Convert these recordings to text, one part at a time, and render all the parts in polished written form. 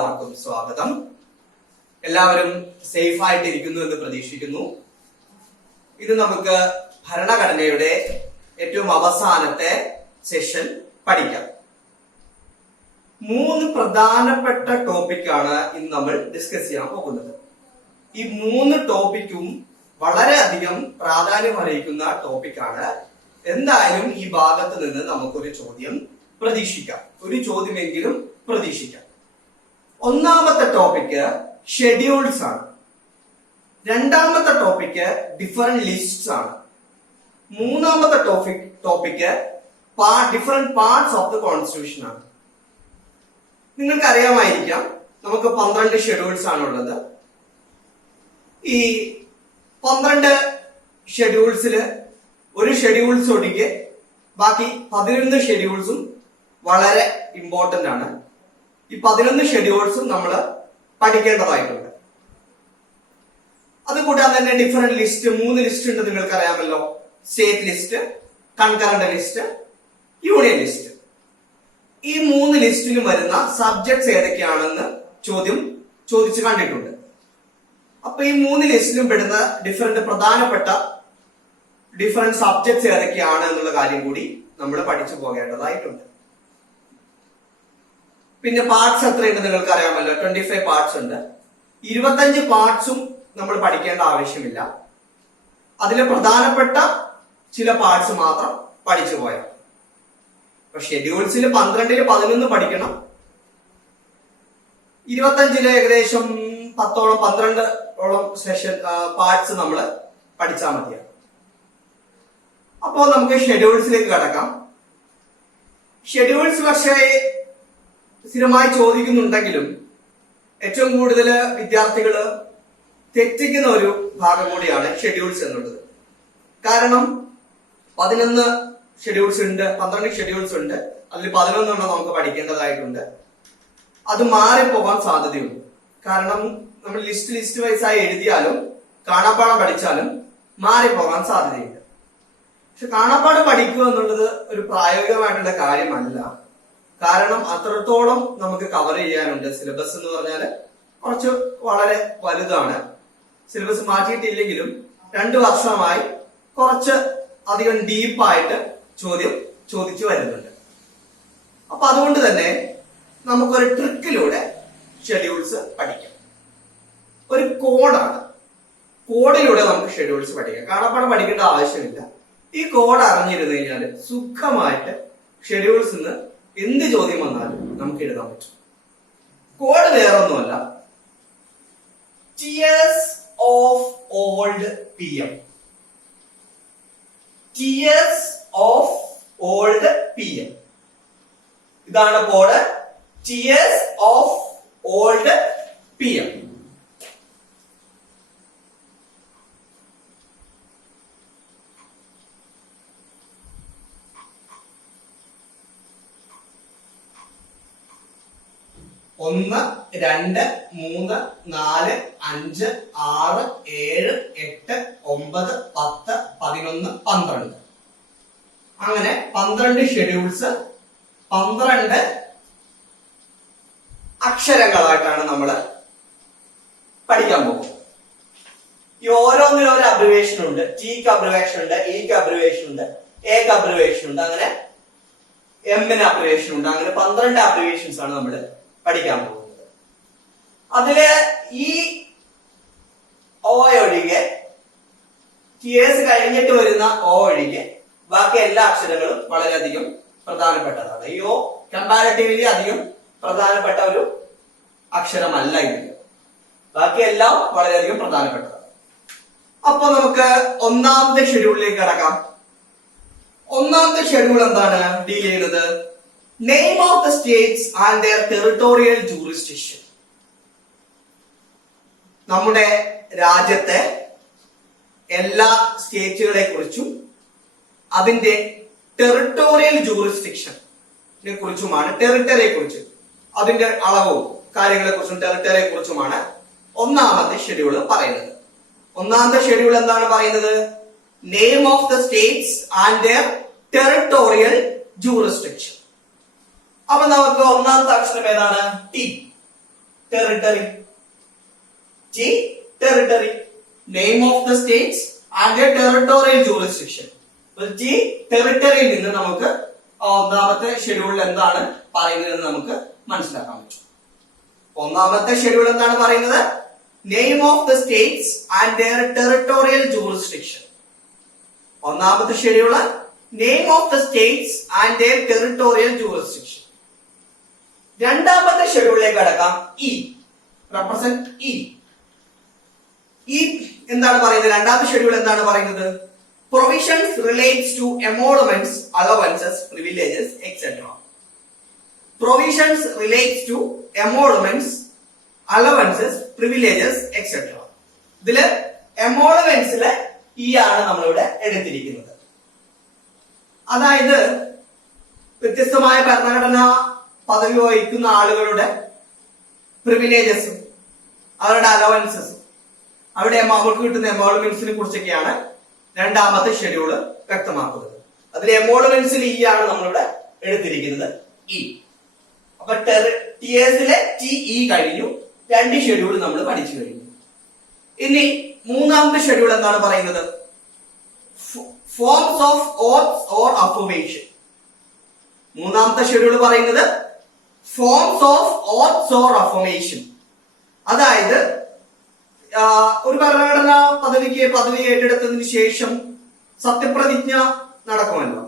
എല്ലാവർക്കും സ്വാഗതം. എല്ലാവരും സേഫ് ആയിട്ടിരിക്കുന്നു എന്ന് പ്രതീക്ഷിക്കുന്നു. ഇത് നമുക്ക് ഭരണഘടനയുടെ ഏറ്റവും അവസാനത്തെ സെഷൻ പഠിക്കാം. 3 പ്രധാനപ്പെട്ട ടോപ്പിക്കാണ് ഇന്ന് നമ്മൾ ഡിസ്കസ് ചെയ്യാൻ പോകുന്നത്. ഈ 3 ടോപ്പിക്കും വളരെയധികം പ്രാധാന്യം അറിയിക്കുന്ന ടോപ്പിക്കാണ്. എന്തായാലും ഈ ഭാഗത്ത് നിന്ന് നമുക്കൊരു ചോദ്യം പ്രതീക്ഷിക്കാം, ഒരു ചോദ്യമെങ്കിലും പ്രതീക്ഷിക്കാം. ഒന്നാമത്തെ ടോപ്പിക്ക് ഷെഡ്യൂൾസ് ആണ്. രണ്ടാമത്തെ ടോപ്പിക്ക് ഡിഫറെന്റ് ലിസ്റ്റ്സ് ആണ്. മൂന്നാമത്തെ topic different parts of the constitution ആണ്. നിങ്ങൾക്ക് അറിയാമായിരിക്കാം, നമുക്ക് 12 ഷെഡ്യൂൾസ് ആണുള്ളത്. ഈ 12 ഷെഡ്യൂൾസില് ഒരു ഷെഡ്യൂൾസ് ഒഴികെ ബാക്കി 11 ഷെഡ്യൂൾസും വളരെ ഇമ്പോർട്ടന്റ് ആണ്. ഈ 11 ഷെഡ്യൂൾസും നമ്മൾ പഠിക്കേണ്ടതായിട്ടുണ്ട്. അതുകൂടാതെ തന്നെ ഡിഫറെന്റ് ലിസ്റ്റ് 3 ലിസ്റ്റ് ഉണ്ട്, നിങ്ങൾക്ക് അറിയാമല്ലോ. State list, concurrent list, union list. ഈ 3 ലിസ്റ്റിലും വരുന്ന സബ്ജക്ട്സ് ഏതൊക്കെയാണെന്ന് ചോദിച്ചു കണ്ടിട്ടുണ്ട്. അപ്പൊ ഈ 3 ലിസ്റ്റിലും പെടുന്ന പ്രധാനപ്പെട്ട ഡിഫറെന്റ് സബ്ജക്ട്സ് ഏതൊക്കെയാണ് എന്നുള്ള കാര്യം കൂടി നമ്മൾ പഠിച്ചു പോകേണ്ടതായിട്ടുണ്ട്. പിന്നെ പാർട്സ് എത്രയുണ്ട് നിങ്ങൾക്ക് അറിയാമല്ലോ. 25 പാർട്സ് ഉണ്ട്. 25 പാർട്സും നമ്മൾ പഠിക്കേണ്ട ആവശ്യമില്ല. അതിലെ പ്രധാനപ്പെട്ട ചില പാർട്സ് മാത്രം പഠിച്ചു പോയാൽ. ഇപ്പൊ ഷെഡ്യൂൾസിൽ 12-ൽ 11 പഠിക്കണം. 25-ൽ ഏകദേശം 10-12 സെഷൻ പാർട്സ് നമ്മൾ പഠിച്ചാൽ മതിയാണ്. അപ്പോൾ നമുക്ക് ഷെഡ്യൂൾസിലേക്ക് കടക്കാം. ഷെഡ്യൂൾസ് പക്ഷേ സ്ഥിരമായി ചോദിക്കുന്നുണ്ടെങ്കിലും ഏറ്റവും കൂടുതൽ വിദ്യാർത്ഥികൾ തെറ്റിക്കുന്ന ഒരു ഭാഗം കൂടിയാണ് ഷെഡ്യൂൾസ് എന്നുള്ളത്. കാരണം 11 ഷെഡ്യൂൾസ് ഉണ്ട്, 12 ഷെഡ്യൂൾസ് ഉണ്ട്. അതിൽ 11 നമുക്ക് പഠിക്കേണ്ടതായിട്ടുണ്ട്. അത് മാറിപ്പോകാൻ സാധ്യതയുണ്ട്. കാരണം നമ്മൾ ലിസ്റ്റ് വൈസായി എഴുതിയാലും കാണാപ്പാഠം പഠിച്ചാലും മാറിപ്പോകാൻ സാധ്യതയുണ്ട്. പക്ഷെ കാണാപ്പാഠം പഠിക്കുക എന്നുള്ളത് ഒരു പ്രായോഗികമായിട്ടുള്ള കാര്യമല്ല. കാരണം അത്രത്തോളം നമുക്ക് കവർ ചെയ്യാനുണ്ട്. സിലബസ് എന്ന് പറഞ്ഞാൽ കുറച്ച് വളരെ വലുതാണ്. സിലബസ് മാറ്റിയിട്ടില്ലെങ്കിലും 2 വർഷമായി കുറച്ച് അധികം ഡീപ്പായിട്ട് ചോദിച്ചു വരുന്നുണ്ട്. അപ്പൊ അതുകൊണ്ട് തന്നെ നമുക്കൊരു ട്രിക്കിലൂടെ ഷെഡ്യൂൾസ് പഠിക്കാം. ഒരു കോഡിലൂടെ നമുക്ക് ഷെഡ്യൂൾസ് പഠിക്കാം. കാണാപ്പാഠം പഠിക്കേണ്ട ആവശ്യമില്ല. ഈ കോഡ് അറിഞ്ഞിരുന്നു കഴിഞ്ഞാൽ സുഖമായിട്ട് ഷെഡ്യൂൾസ് നിന്ന് എന്ത് ചോദ്യം വന്നാലും നമുക്ക് എഴുതാൻ പറ്റും. കോഡ് വേറൊന്നുമല്ല, tears of old PM. Tears of old PM. ഇതാണ് code. Tears of old PM. ഒന്ന്, 2, 3, 4, 5, 6, 7, 8, 9, 10, 11, 12. അങ്ങനെ 12 ഷെഡ്യൂൾസ് 12 അക്ഷരങ്ങളായിട്ടാണ് നമ്മൾ പഠിക്കാൻ പോകുന്നത്. ഈ ഓരോന്നിനും ഒരു അബ്രിവേഷൻ ഉണ്ട്. ടിക്ക് അബ്രിവേഷൻ ഉണ്ട്, ഇക്ക് അബ്രിവേഷൻ ഉണ്ട്, എക്ക് അബ്രിവേഷൻ ഉണ്ട്, അങ്ങനെ എമ്മിന് അബ്രിവേഷൻ ഉണ്ട്. അങ്ങനെ 12 അബ്രിവേഷൻസ് ആണ് നമ്മൾ പഠിക്കാൻ പോകുന്നത്. അതില് ഈ ഒഴികെ, ടിയേഴ്സ് കഴിഞ്ഞിട്ട് വരുന്ന ഒഴികെ ബാക്കി എല്ലാ അക്ഷരങ്ങളും വളരെയധികം പ്രധാനപ്പെട്ടതാണ്. ഈ കമ്പാരിറ്റീവ്ലി അധികം പ്രധാനപ്പെട്ട ഒരു അക്ഷരമല്ല ഇതിൽ. ബാക്കി എല്ലാം വളരെയധികം പ്രധാനപ്പെട്ടതാണ്. അപ്പൊ നമുക്ക് ഒന്നാമത്തെ ഷെഡ്യൂളിലേക്ക് കടക്കാം. ഒന്നാമത്തെ ഷെഡ്യൂൾ എന്താണ് ഡീൽ ചെയ്യുന്നത്? Name of the states and their territorial jurisdiction. നമ്മുടെ രാജ്യത്തെ എല്ലാ സ്റ്റേറ്റുകളെ കുറിച്ചും അതിന്റെ ടെറിട്ടോറിയൽ ജൂറിസ്ഡിക്ഷനെ കുറിച്ചുമാണ്, ടെറിട്ടറിയെ കുറിച്ചും അതിന്റെ അളവും കാര്യങ്ങളെ കുറിച്ചും ടെറിട്ടറിയെ കുറിച്ചുമാണ് ഒന്നാമത്തെ ഷെഡ്യൂൾ പറയുന്നത്. ഒന്നാമത്തെ ഷെഡ്യൂൾ എന്താണ് പറയുന്നത്? Name of the states and their territorial jurisdiction. അപ്പൊ നമുക്ക് ഒന്നാമത്തെ അക്ഷരം ഏതാണ്? T. territory. T territory. Name of the states and their territorial jurisdiction. T territory നിന്ന് നമുക്ക് ഒന്നാമത്തെ ഷെഡ്യൂളിൽ എന്താണ് പറയുന്നത് നമുക്ക് മനസ്സിലാക്കാൻ പറ്റും. ഒന്നാമത്തെ ഷെഡ്യൂൾ എന്താണ് പറയുന്നത്? Name of the states and their territorial jurisdiction. ഒന്നാമത്തെ schedule name of the states and their territorial jurisdiction. രണ്ടാമത്തെ ഷെഡ്യൂളിലേക്ക് കടക്കാം. E represent E. ഈ എന്താണ് പറയുന്നത്? രണ്ടാമത്തെ ഷെഡ്യൂൾ എന്താണ് പറയുന്നത്? Provisions relates to emoluments, allowances, privileges etcetera. Provisions relates to emoluments, allowances, privileges etcetera. ഇതില് എമോൾമെന്റ്സിലെ ഇ ആണ് നമ്മളിവിടെ എടുത്തിരിക്കുന്നത്. അതായത് വ്യത്യസ്തമായ ഭരണഘടനാ പദവി വഹിക്കുന്ന ആളുകളുടെ പ്രിവിലേജസും അവരുടെ അലവൻസസും അവിടെ അവർക്ക് കിട്ടുന്ന എമോൾമെന്റ്സിനെ കുറിച്ചൊക്കെയാണ് രണ്ടാമത്തെ ഷെഡ്യൂള് വ്യക്തമാക്കുന്നത്. അതിൽ എമോൾമെന്റ്സിൽ ഇ ആണ് നമ്മളിവിടെ എടുത്തിരിക്കുന്നത്, ഇ. അപ്പൊ ടിയേഴ്സിലെ ടി ഇ കഴിഞ്ഞു. രണ്ട് ഷെഡ്യൂൾ നമ്മൾ പഠിച്ചു കഴിഞ്ഞു. ഇനി മൂന്നാമത്തെ ഷെഡ്യൂൾ എന്താണ് പറയുന്നത്? Forms of oaths or affirmation. മൂന്നാമത്തെ ഷെഡ്യൂൾ പറയുന്നത് forms of oaths or affirmation. അതായത് ഒരു ഭരണഘടനാ പദവി ഏറ്റെടുത്തതിന് ശേഷം സത്യപ്രതിജ്ഞ നടക്കുമല്ലോ.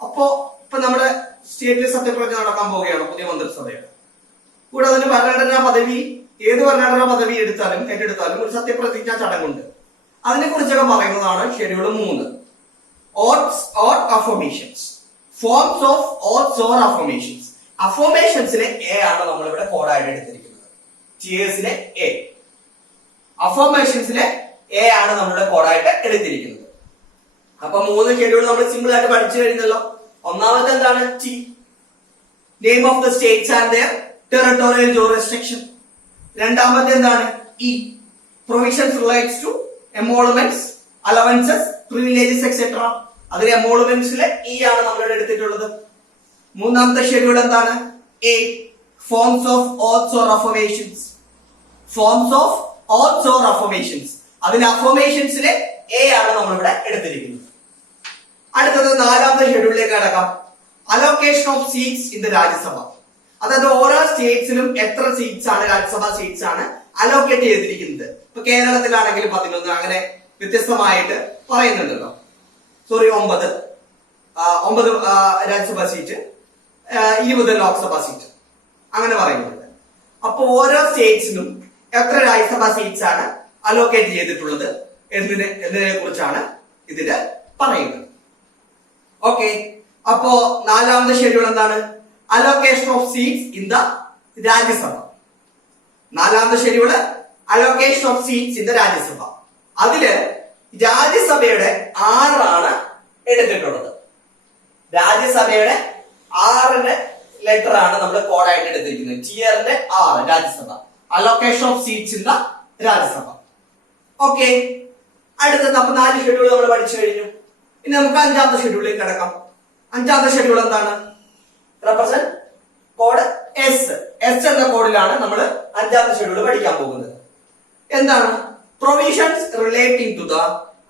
ഇപ്പൊ നമ്മുടെ സ്റ്റേറ്റിൽ സത്യപ്രതിജ്ഞ നടക്കാൻ പോവുകയാണ് പുതിയ മന്ത്രിസഭയുടെ. കൂടാതെ ഭരണഘടനാ പദവി, ഏത് ഭരണഘടനാ പദവി ഏറ്റെടുത്താലും ഒരു സത്യപ്രതിജ്ഞാ ചടങ്ങുണ്ട്. അതിനെ കുറിച്ചൊക്കെ പറയുന്നതാണ് schedule 3. Oaths or affirmations. Forms of oaths or affirmations. അഫർമേഷൻസിലെ എ ആണ് നമ്മളിവിടെ കോഡായിട്ട് എടുത്തിരിക്കുന്നത്. ടിയേഴ്സിലെ എ. അഫർമേഷൻസിലെ എ ആണ് നമ്മളുടെ കോഡായിട്ട് എടുത്തിരിക്കുന്നത്. അപ്പൊ 3 ഷെഡ്യൂൾ നമ്മൾ സിമ്പിൾ ആയിട്ട് പഠിച്ചു കഴിഞ്ഞല്ലോ. ഒന്നാമത്തെ എന്താണ്? T, name of the states and their territorial jurisdiction. രണ്ടാമത്തെ എന്താണ്? E, provisions relates to emoluments, allowances, privileges etcetera. അതിൽ എമോൾമെന്റ്സിലെ ഇ ആണ് നമ്മളിവിടെ എടുത്തിട്ടുള്ളത്. മൂന്നാമത്തെ ഷെഡ്യൂൾ എന്താണ്? A, forms of oaths or affirmations. Forms of oaths or affirmations. അതിൽ അഫർമേഷൻസിലെ എ ആണ് നമ്മളിവിടെ എടുത്തിരിക്കുന്നത്. അടുത്തത് നാലാമത്തെ ഷെഡ്യൂളിലേക്ക് കടക്കാം. Allocation of seats in the Rajya Sabha. അതായത് ഓരോ സ്റ്റേറ്റ്സിലും എത്ര സീറ്റ്സ് ആണ്, രാജ്യസഭാ സീറ്റ്സ് ആണ് അലോക്കേറ്റ് ചെയ്തിരിക്കുന്നത്. ഇപ്പൊ കേരളത്തിലാണെങ്കിൽ 11, അങ്ങനെ വ്യത്യസ്തമായിട്ട് പറയുന്നുണ്ടല്ലോ. 9 രാജ്യസഭാ സീറ്റ്, 20 ലോക്സഭാ സീറ്റ്, അങ്ങനെ പറയുന്നുണ്ട്. അപ്പൊ ഓരോ സ്റ്റേറ്റ്സിനും എത്ര രാജ്യസഭാ സീറ്റ്സ് ആണ് അലോക്കേറ്റ് ചെയ്തിട്ടുള്ളത് എന്നതിനെ കുറിച്ചാണ് ഇതില് പറയുന്നത്. ഓക്കെ, അപ്പോ നാലാമത്തെ ഷെഡ്യൂൾ എന്താണ്? Allocation of seats in the Rajya Sabha. നാലാമത്തെ schedule allocation of seats in the Rajya Sabha. അതില് രാജ്യസഭയുടെ 6 ആണ് എടുത്തിട്ടുള്ളത്. രാജ്യസഭയുടെ 6 ലെറ്റർ ആണ് നമ്മൾ കോഡായിട്ട് എടുത്തിരിക്കുന്നത്. ടിയറിന്റെ 6 Rajya Sabha. Allocation of seats in the Rajya Sabha. Okay, അടുത്തത് അപ്പൊ 4 ഷെഡ്യൂൾ നമ്മൾ പഠിച്ചു കഴിഞ്ഞു. ഇനി നമുക്ക് 5ാമത്തെ ഷെഡ്യൂളിലേക്ക് കിടക്കാം. 5ാമത്തെ ഷെഡ്യൂൾ എന്താണ്? Represent code S. എസ് എന്ന കോഡിലാണ് നമ്മൾ 5ാമത്തെ ഷെഡ്യൂൾ പഠിക്കാൻ പോകുന്നത്. എന്താണ്? Provisions relating to the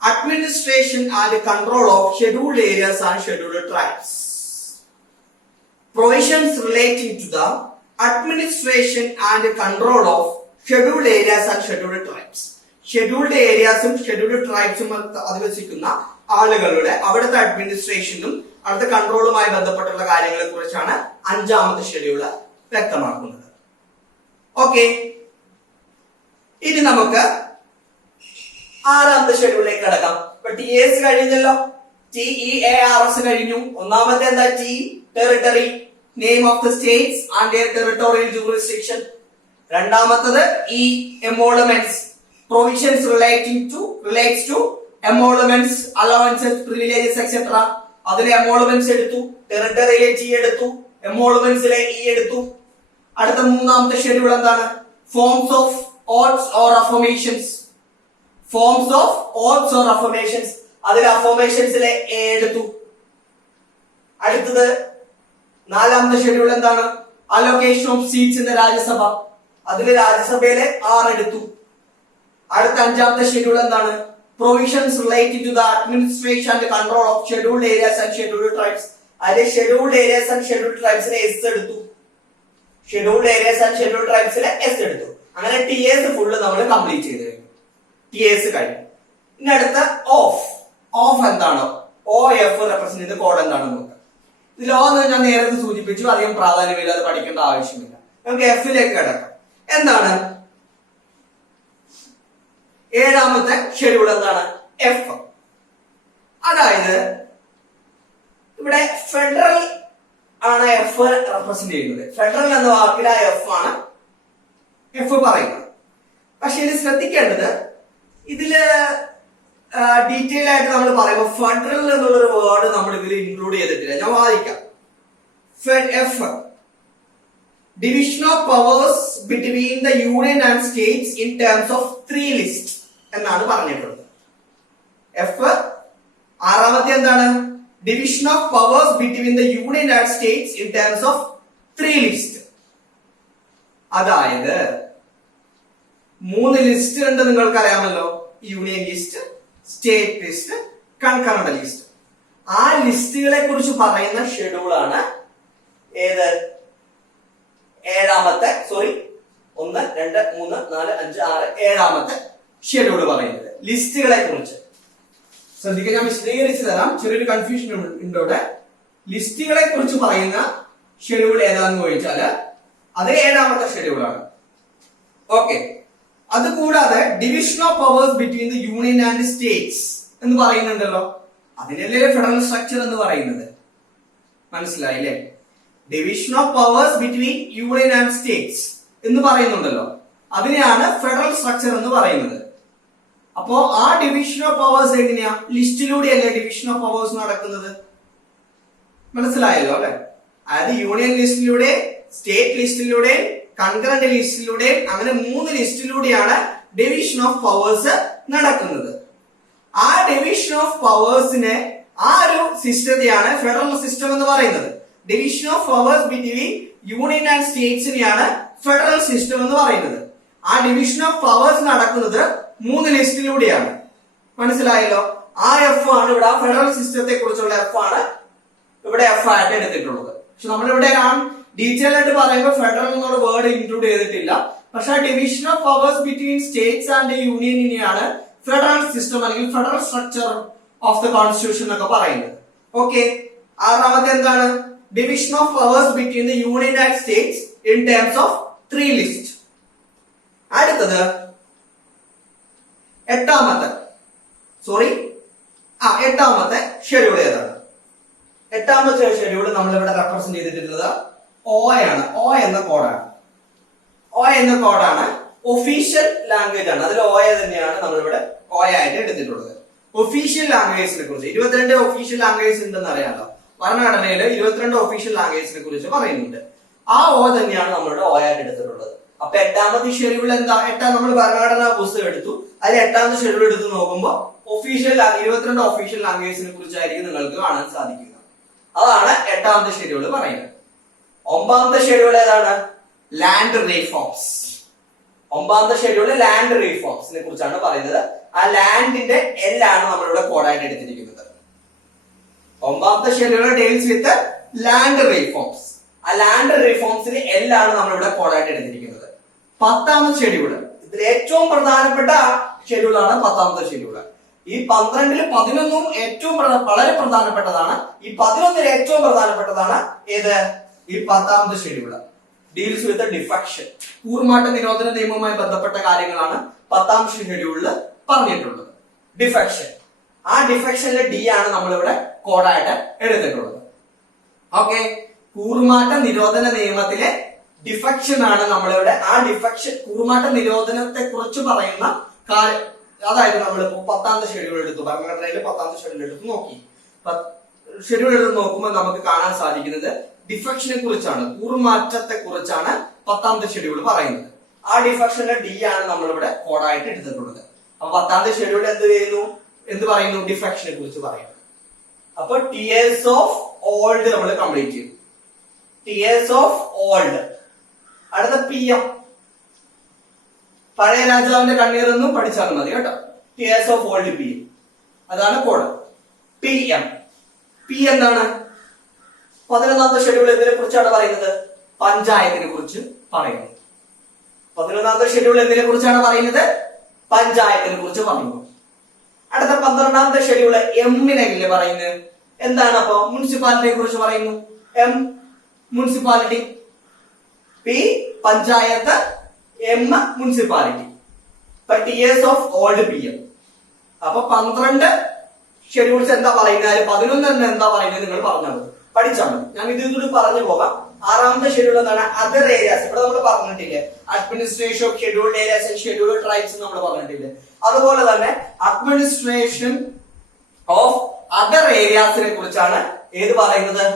administration and control of scheduled areas and scheduled tribes. Provisions relating to the administration and control of scheduled areas and scheduled tribes. Scheduled areas ഉം scheduled tribes ഉം അധിവസിക്കുന്ന ആളുകളുടെ അവിടുത്തെ അഡ്മിനിസ്ട്രേഷനും അവിടുത്തെ കൺട്രോളുമായി ബന്ധപ്പെട്ടുള്ള കാര്യങ്ങളെ കുറിച്ചാണ് 5ാമത്തെ ഷെഡ്യൂള് വ്യക്തമാക്കുന്നത്. ഓക്കെ, ഇനി നമുക്ക് 6ാമത്തെ ഷെഡ്യൂളിലേക്ക് കടക്കാം. ഇപ്പൊ TAS കഴിഞ്ഞല്ലോ, TEARS കഴിഞ്ഞു. ഒന്നാമത്തെ എന്താ? T, territory, name of the states and their territorial jurisdiction. രണ്ടാമത്തത് E, emoluments, provisions relates to emoluments, allowances, privileges etcetera. അതിലെ എമോൾമെന്റ്സ് എടുത്തു, ടെറിട്ടറിയിലെ ടി എടുത്തു, എമോൾമെന്റ്സിലെ ഇ എടുത്തു. അടുത്ത 3ാമത്തെ ഷെഡ്യൂൾ എന്താണ്? Forms of oaths or affirmations. Forms of oaths or affirmations. അതിൽ അഫർമേഷൻസിലെ എ എടുത്തു. അടുത്തത് 4ാമത്തെ ഷെഡ്യൂൾ എന്താണ്? Allocation of seats in the Rajya Sabha. അതിൽ രാജ്യസഭയിലെ 6 എടുത്തു. അടുത്ത 5ാമത്തെ ഷെഡ്യൂൾ എന്താണ്? Provisions related to the administration and control of scheduled areas and scheduled tribes. അതിൽ ഷെഡ്യൂൾഡ് ഏരിയാസ് ആൻഡ് ഷെഡ്യൂൾഡ് ട്രൈബ്സിലെ എസ് എടുത്തു. ഷെഡ്യൂൾഡ് ഏരിയാസ് ആൻഡ് ഷെഡ്യൂൾഡ് ട്രൈബ്സിലെ എസ് എടുത്തു. അങ്ങനെ TS ഫുള്ള് നമ്മൾ കംപ്ലീറ്റ് ചെയ്ത് കഴിഞ്ഞു. TS കഴിഞ്ഞു. ഇനി അടുത്ത ഓഫ് എന്താണ്? OF റെപ്രസെന്റ് ചെയ്യുന്ന കോഡ് എന്താണെന്ന് നോക്കാം. ഇതിൽ O എന്ന് ഞാൻ നേരത്തെ സൂചിപ്പിച്ചു, അധികം പ്രാധാന്യമില്ല, അത് പഠിക്കേണ്ട ആവശ്യമില്ല. നമുക്ക് Fലേക്ക് കിടക്കാം. എന്താണ് 7ാമത്തെ ഷെഡ്യൂൾ? എന്താണ്? F. അതായത് ഇവിടെ ഫെഡറൽ ആണ് F റെപ്രസെന്റ് ചെയ്യുന്നത്. ഫെഡറൽ എന്ന വാക്കിൽ ആ F ആണ് F പറയുന്നത്. പക്ഷെ ഇത് ശ്രദ്ധിക്കേണ്ടത്, ഇതില് ഡീറ്റെയിൽ ആയിട്ട് നമ്മൾ പറയുമ്പോൾ ഫെഡറൽ എന്നുള്ളൊരു വേർഡ് നമ്മൾ ഇതിൽ ഇൻക്ലൂഡ് ചെയ്തിട്ടില്ല. ഞാൻ വായിക്കാം. F, division of powers between the union and states in terms of 3 list എന്നാണ് പറഞ്ഞിട്ടുള്ളത്. F 6ാമത്തെ എന്താണ്? Division of powers between the union and states in terms of 3 list. അതായത് 3 ലിസ്റ്റ് ഉണ്ട്, നിങ്ങൾക്ക് അറിയാമല്ലോ. Union list, state list, concurrent list. ആ ലിസ്റ്റുകളെ കുറിച്ച് പറയുന്ന ഷെഡ്യൂൾ ആണ് ഏത്? 7ാമത്തെ 1, 2, 3, 4, 5, 6 7ാമത്തെ ഷെഡ്യൂൾ പറയുന്നത് ലിസ്റ്റുകളെ കുറിച്ച്. ശ്രദ്ധിക്കാൻ ഞാൻ വിശദീകരിച്ചു തരാം, ചെറിയൊരു കൺഫ്യൂഷൻ ഉണ്ട് ഇവിടെ. ലിസ്റ്റുകളെ കുറിച്ച് പറയുന്ന ഷെഡ്യൂൾ ഏതാണെന്ന് ചോദിച്ചാല് അത് 7ാമത്തെ ഷെഡ്യൂളാണ്. ഓക്കെ. അതുകൂടാതെ division of powers between the union and States എന്ന് പറയുന്നുണ്ടല്ലോ. അതിനല്ലേ ഫെഡറൽ സ്ട്രക്ചർ എന്ന് പറയുന്നത്. മനസ്സിലായില്ലേ? Division of powers between union and States എന്ന് പറയുന്നുണ്ടല്ലോ, അതിനെയാണ് ഫെഡറൽ സ്ട്രക്ചർ എന്ന് പറയുന്നത്. അപ്പോ ആ ഡിവിഷൻ ഓഫ് പവേഴ്സ് എങ്ങനെയാ? ലിസ്റ്റിലൂടെയല്ലേ ഡിവിഷൻ ഓഫ് പവേഴ്സ് നടക്കുന്നത്. മനസ്സിലായല്ലോ അല്ലെ? അതായത് യൂണിയൻ ലിസ്റ്റിലൂടെ, സ്റ്റേറ്റ് ലിസ്റ്റിലൂടെ, കൺകറന്റ് ലിസ്റ്റിലൂടെ, അങ്ങനെ 3 ലിസ്റ്റിലൂടെയാണ് ഡിവിഷൻ ഓഫ് പവേഴ്സ് നടക്കുന്നത്. ആ ഡിവിഷൻ ഓഫ് പവേഴ്സിനെ, ആ ഒരു സിസ്റ്റത്തെയാണ് ഫെഡറൽ സിസ്റ്റം എന്ന് പറയുന്നത്. Division of powers between union and സ്റ്റേറ്റ്സിനെയാണ് ഫെഡറൽ സിസ്റ്റം എന്ന് പറയുന്നത്. ആ ഡിവിഷൻ ഓഫ് പവേഴ്സ് നടക്കുന്നത് 3 ലിസ്റ്റിലൂടെയാണ്. മനസ്സിലായല്ലോ? ആ F ആണ് ഇവിടെ ഫെഡറൽ സിസ്റ്റത്തെ കുറിച്ചുള്ള F ആണ് ഇവിടെ F ആയിട്ട് എടുത്തിട്ടുള്ളത്. പക്ഷെ നമ്മളിവിടെ ഡീറ്റെയിൽ ആയിട്ട് പറയുമ്പോൾ ഫെഡറൽ എന്നുള്ള വേർഡ് ഇൻക്ലൂഡ് ചെയ്തിട്ടില്ല. പക്ഷെ ആ division of powers between states and യൂണിയനിനെയാണ് ഫെഡറൽ സിസ്റ്റം അല്ലെങ്കിൽ federal structure of the constitution എന്നൊക്കെ പറയുന്നത്. ഓക്കെ. 6ാമത്തെ എന്താണ്? Division of powers between the union and states in terms of 3 list. അടുത്തത് 8ാമത്തെ ഷെഡ്യൂൾ ഏതാണ്? 8ാമത്തെ ഷെഡ്യൂൾ നമ്മളിവിടെ റെപ്രസെന്റ് ചെയ്തിട്ടുള്ളത് O ആണ്. O എന്ന കോഡാണ്. ഒഫീഷ്യൽ ലാംഗ്വേജ് ആണ്. അതിൽ OA തന്നെയാണ് നമ്മളിവിടെ OA ആയിട്ട് എടുത്തിട്ടുള്ളത്. ഒഫീഷ്യൽ ലാംഗ്വേജിനെ കുറിച്ച് 22 ഒഫീഷ്യൽ ലാംഗ്വേജ് ഉണ്ടെന്ന് അറിയാമല്ലോ. ഭരണഘടനയിൽ 22 ഒഫീഷ്യൽ ലാംഗ്വേജിനെ കുറിച്ച് പറയുന്നുണ്ട്. ആ O തന്നെയാണ് നമ്മളുടെ OA ആയിട്ട് എടുത്തിട്ടുള്ളത്. അപ്പൊ 8ാമത്തെ ഷെഡ്യൂൾ എന്താ? നമ്മൾ ഭരണഘടനാ പുസ്തകം എടുത്തു, അതിൽ 8ാമത്തെ ഷെഡ്യൂൾ എടുത്ത് നോക്കുമ്പോൾ ഒഫീഷ്യൽ 22 ഒഫീഷ്യൽ ലാംഗ്വേജിനെ കുറിച്ചായിരിക്കും നിങ്ങൾക്ക് കാണാൻ സാധിക്കുക. അതാണ് 8ാമത്തെ ഷെഡ്യൂൾ പറയുന്നത്. 9ാമത്തെ ഷെഡ്യൂൾ ഏതാണ്? Land reforms. 9ാമത്തെ ഷെഡ്യൂൾ ലാൻഡ് റീഫോംസിനെ കുറിച്ചാണ് പറയുന്നത്. ആ ലാൻഡിന്റെ L ആണ് നമ്മളിവിടെ കോഡായിട്ട് എടുത്തിരിക്കുന്നത്. 9ാമത്തെ schedule deals with land reforms. ആ ലാൻഡ് റീഫോംസിന് L ആണ് നമ്മളിവിടെ കോഡായിട്ട് എടുത്തിരിക്കുന്നത്. 10ാമത്തെ ഷെഡ്യൂൾ, ഇതിൽ ഏറ്റവും പ്രധാനപ്പെട്ട ഷെഡ്യൂൾ ആണ് 10ാമത്തെ ഷെഡ്യൂൾ. ഈ 12ൽ 11ഉം ഏറ്റവും വളരെ പ്രധാനപ്പെട്ടതാണ്. ഈ 11ൽ ഏറ്റവും പ്രധാനപ്പെട്ടതാണ് ഏത്? ഈ 10ാമത്തെ ഷെഡ്യൂൾ ഡീൽസ് വിത്ത് ഡിഫക്ഷൻ. കൂറുമാറ്റ നിരോധന നിയമവുമായി ബന്ധപ്പെട്ട കാര്യങ്ങളാണ് 10ാം ഷെഡ്യൂളിൽ പറഞ്ഞിട്ടുള്ളത്. ഡിഫക്ഷൻ. ആ ഡിഫക്ഷനിലെ D ആണ് നമ്മളിവിടെ കോഡായിട്ട് എടുത്തിട്ടുള്ളത്. ഓക്കെ. കൂറുമാറ്റ നിരോധന നിയമത്തിലെ ഡിഫക്ഷൻ ആണ് നമ്മളിവിടെ. ആ ഡിഫക്ഷൻ, കൂറുമാറ്റ നിരോധനത്തെ കുറിച്ച് പറയുന്ന കാര്യം, അതായത് നമ്മളിപ്പോ 10ാമത്തെ ഷെഡ്യൂൾ എടുത്തു, ഭരണഘടനയിലെ 10ാമത്തെ ഷെഡ്യൂൾ എടുത്ത് നോക്കി. ഷെഡ്യൂൾ എടുത്ത് നോക്കുമ്പോൾ നമുക്ക് കാണാൻ സാധിക്കുന്നത് ഡിഫക്ഷനെ കുറിച്ചാണ്, കൂറുമാറ്റത്തെ കുറിച്ചാണ് 10ാമത്തെ ഷെഡ്യൂൾ പറയുന്നത്. ആ ഡിഫക്ഷന്റെ D ആണ് നമ്മളിവിടെ കോഡായിട്ട് എടുത്തിട്ടുള്ളത്. അപ്പൊ 10ാമത്തെ ഷെഡ്യൂൾ എന്ത് പറയുന്നു? ഡിഫക്ഷനെ കുറിച്ച് പറയുന്നു. അപ്പൊ TS ഓഫ് ഓൾഡ് നമ്മൾ കംപ്ലീറ്റ് ചെയ്യും. TS of old. അടുത്ത PM. പഴയ രാജാവിന്റെ കണ്ണീർ എന്നും പഠിച്ചാൽ മതി കേട്ടോ. Tears of old P M, അതാണ് കോഡ്. പി എം, പി എന്താണ്? 11ാമത്തെ ഷെഡ്യൂൾ എന്തിനെ കുറിച്ചാണ് പറയുന്നത്? പഞ്ചായത്തിനെ കുറിച്ച് പറയുന്നു. 11ാമത്തെ ഷെഡ്യൂൾ എന്തിനെ കുറിച്ചാണ് പറയുന്നത്? പഞ്ചായത്തിനെ കുറിച്ച് പറയുന്നു. അടുത്ത 12ാമത്തെ ഷെഡ്യൂള് എമ്മിനെങ്കിലും പറയുന്നത് എന്താണ്? അപ്പൊ മുനിസിപ്പാലിറ്റിയെ കുറിച്ച് പറയുന്നു. M municipality, P panchayat, M municipality. Tears of old P M. അപ്പൊ 12 ഷെഡ്യൂൾസ് എന്താ പറയുന്നത്, 11 എന്താ പറയുന്നത് നിങ്ങൾ പറഞ്ഞത് പഠിച്ചാൽ മതി. ഞാൻ ഇതിലൂടെ പറഞ്ഞു പോകാം. 6ാമത്തെ ഷെഡ്യൂൾ എന്താണ്? Other areas. ഇവിടെ നമ്മൾ പറഞ്ഞിട്ടില്ലേ administration of scheduled areas and scheduled tribes നമ്മൾ പറഞ്ഞിട്ടില്ലേ. അതുപോലെ തന്നെ അഡ്മിനിസ്ട്രേഷൻ ഓഫ് അതർ ഏരിയാസിനെ കുറിച്ചാണ് ഏത് പറയുന്നത്?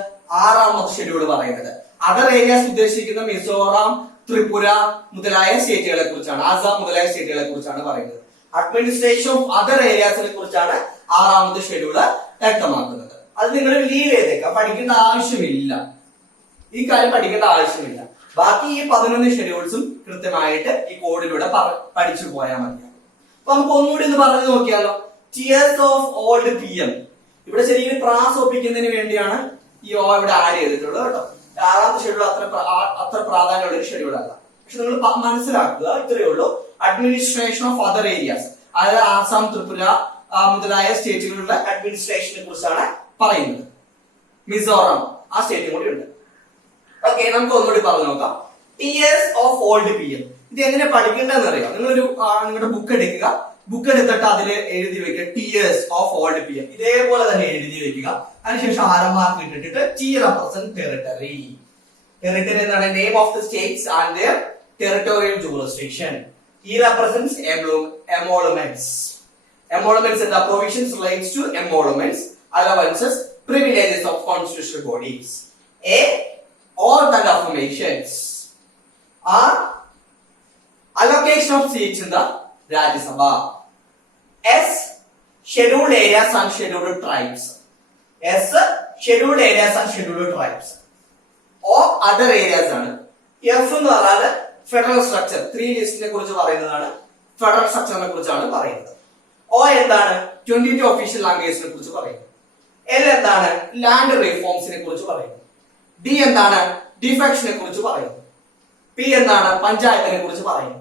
6ാമത്തെ ഷെഡ്യൂൾ പറയുന്നത്. അതർ ഏരിയാസ് ഉദ്ദേശിക്കുന്ന മിസോറാം, ത്രിപുര മുതലായ സ്റ്റേറ്റുകളെ കുറിച്ചാണ്, ആസാം മുതലായ സ്റ്റേറ്റുകളെ കുറിച്ചാണ് പറയുന്നത്. അഡ്മിനിസ്ട്രേഷൻ ഓഫ് അതർ ഏരിയാസിനെ കുറിച്ചാണ് 6ാമത്തെ ഷെഡ്യൂള് വ്യക്തമാക്കുന്നത്. അത് നിങ്ങൾ ലീവ് ചെയ്തേക്കാം, പഠിക്കേണ്ട ആവശ്യമില്ല. ഈ കാര്യം പഠിക്കേണ്ട ആവശ്യമില്ല. ബാക്കി ഈ 11 ഷെഡ്യൂൾസും കൃത്യമായിട്ട് ഈ കോഡിലൂടെ പഠിച്ചു പോയാൽ മതി. അപ്പൊ നമുക്ക് ഒന്നുകൂടി ഒന്ന് പറഞ്ഞു നോക്കിയാലോ. Tears of old P M. ഇവിടെ ശരിക്കും പ്രാസ് ഒപ്പിക്കുന്നതിന് വേണ്ടിയാണ് ഈ ഓ ഇവിടെ ആഡ് ചെയ്തിട്ടുള്ളത് കേട്ടോ. 6ാമത്തെ ഷെഡ്യൂൾ അത്ര പ്രാധാന്യമുള്ള ഒരു ഷെഡ്യൂൾ അല്ല. പക്ഷെ നിങ്ങൾ മനസ്സിലാക്കുക, ഇത്രയേ ഉള്ളൂ. അഡ്മിനിസ്ട്രേഷൻ ഓഫ് അതർ ഏരിയാസ്, അതായത് ആസാം, ത്രിപുര മുതലായ സ്റ്റേറ്റുകളുടെ അഡ്മിനിസ്ട്രേഷനെ കുറിച്ചാണ് പറയുന്നത്. മിസോറാം ആ സ്റ്റേറ്റും കൂടി ഉണ്ട്. ഓക്കെ, നമുക്ക് ഒന്നുകൂടി പറഞ്ഞു നോക്കാം. Tears of old P M. ഇത് എങ്ങനെ പഠിക്കേണ്ടതെന്ന് അറിയാം. നിങ്ങളൊരു നിങ്ങളുടെ ബുക്ക് എടുക്കുക, ബുക്ക് എടുത്തിട്ട് അതിൽ എഴുതി വെക്കുക tears of old P M. ഇതേപോലെ തന്നെ എഴുതി വെക്കുക. അതിനുശേഷം ആരംഭാക്കി ഇട്ടിട്ട് ടി റെപ്രസെന്റ് ടെറിട്ടറി. ടെറിട്ടറി എന്നാണ് name of the states and their territorial jurisdiction. He represents emoluments. Emoluments and the provisions relates to emoluments, allowances, privileges of constitutional bodies. A, all the affirmations are allocation of seats in the Rajya Sabha. S, scheduled areas and scheduled tribes. S, scheduled areas and scheduled tribes. O, other areas ആണ്. F എന്ന് പറഞ്ഞാൽ federal structure, 3 ലിസ്റ്റിനെ കുറിച്ച് പറയുന്നതാണ്. Federal സ്ട്രക്ചറിനെ കുറിച്ചാണ് പറയുന്നത്. O എന്താണ്? 22 official ലാംഗ്വേജിനെ കുറിച്ച് പറയുന്നു. L എന്താണ്? ലാൻഡ് റിഫോംസിനെ കുറിച്ച് പറയുന്നു. D എന്താണ്? ഡിഫെക്ഷനെ കുറിച്ച് പറയുന്നു. P എന്താണ്? പഞ്ചായത്തിനെ കുറിച്ച് പറയുന്നു.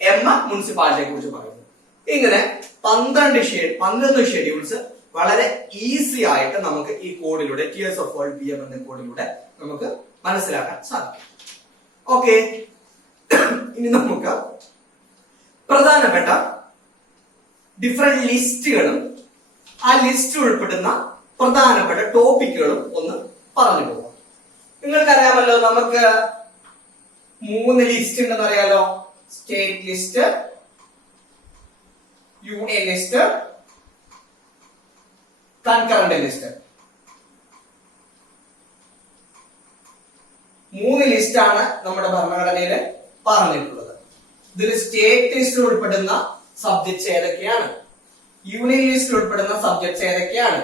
M മുനിസിപ്പാലിറ്റിയെ കുറിച്ച് പറയുന്നു. ഇങ്ങനെ 12 ഷെഡ്യൂൾസ് വളരെ ഈസി ആയിട്ട് നമുക്ക് ഈ കോഡിലൂടെ tears of old P M എന്ന കോഡിലൂടെ നമുക്ക് മനസ്സിലാക്കാൻ സാധിക്കും. ഓക്കെ, ഇനി നമുക്ക് പ്രധാനപ്പെട്ട ഡിഫറെന്റ് ലിസ്റ്റുകളും ആ ലിസ്റ്റ് ഉൾപ്പെടുന്ന പ്രധാനപ്പെട്ട ടോപ്പിക്കുകളും ഒന്ന് പറഞ്ഞു പോകാം. നിങ്ങൾക്കറിയാമല്ലോ നമുക്ക് 3 ലിസ്റ്റ് ഉണ്ടെന്ന് അറിയാലോ. State list, union list, concurrent list. 3 ലിസ്റ്റാണ് നമ്മുടെ ഭരണഘടനയിൽ പറഞ്ഞിട്ടുള്ളത്. ഇതിൽ സ്റ്റേറ്റ് ലിസ്റ്റിൽ ഉൾപ്പെടുന്ന സബ്ജക്ട്സ് ഏതൊക്കെയാണ്, യൂണിയൻ ലിസ്റ്റിൽ ഉൾപ്പെടുന്ന സബ്ജക്ട്സ് ഏതൊക്കെയാണ്,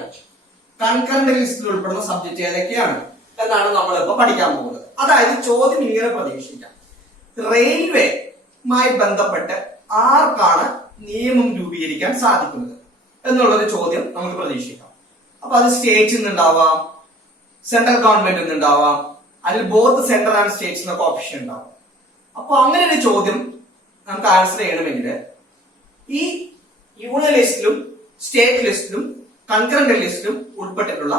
കൺകറന്റ് ലിസ്റ്റിൽ ഉൾപ്പെടുന്ന സബ്ജക്ട് ഏതൊക്കെയാണ് എന്നാണ് നമ്മളിപ്പോ പഠിക്കാൻ പോകുന്നത്. അതായത് ചോദ്യം ഇങ്ങനെ പ്രതീക്ഷിക്കാം: റെയിൽവേയുമായി ബന്ധപ്പെട്ട് ആർക്കാണ് നിയമം രൂപീകരിക്കാൻ സാധിക്കുന്നത് എന്നുള്ളൊരു ചോദ്യം നമുക്ക് പ്രതീക്ഷിക്കാം. അപ്പൊ അത് സ്റ്റേറ്റിൽ നിന്നുണ്ടാവാം, സെൻട്രൽ ഗവൺമെന്റിൽ നിന്നുണ്ടാവാം, അതിൽ ബോത്ത് സെൻട്രൽ ആൻഡ് സ്റ്റേറ്റ്സ് എന്നൊക്കെ ഓപ്ഷൻ ഉണ്ടാവും. അപ്പൊ അങ്ങനെ ഒരു ചോദ്യം നമുക്ക് ആൻസർ ചെയ്യണമെങ്കിൽ ഈ യൂണിയൻ ലിസ്റ്റിലും സ്റ്റേറ്റ് ലിസ്റ്റിലും കൺകറന്റ് ലിസ്റ്റിലും ഉൾപ്പെട്ടിട്ടുള്ള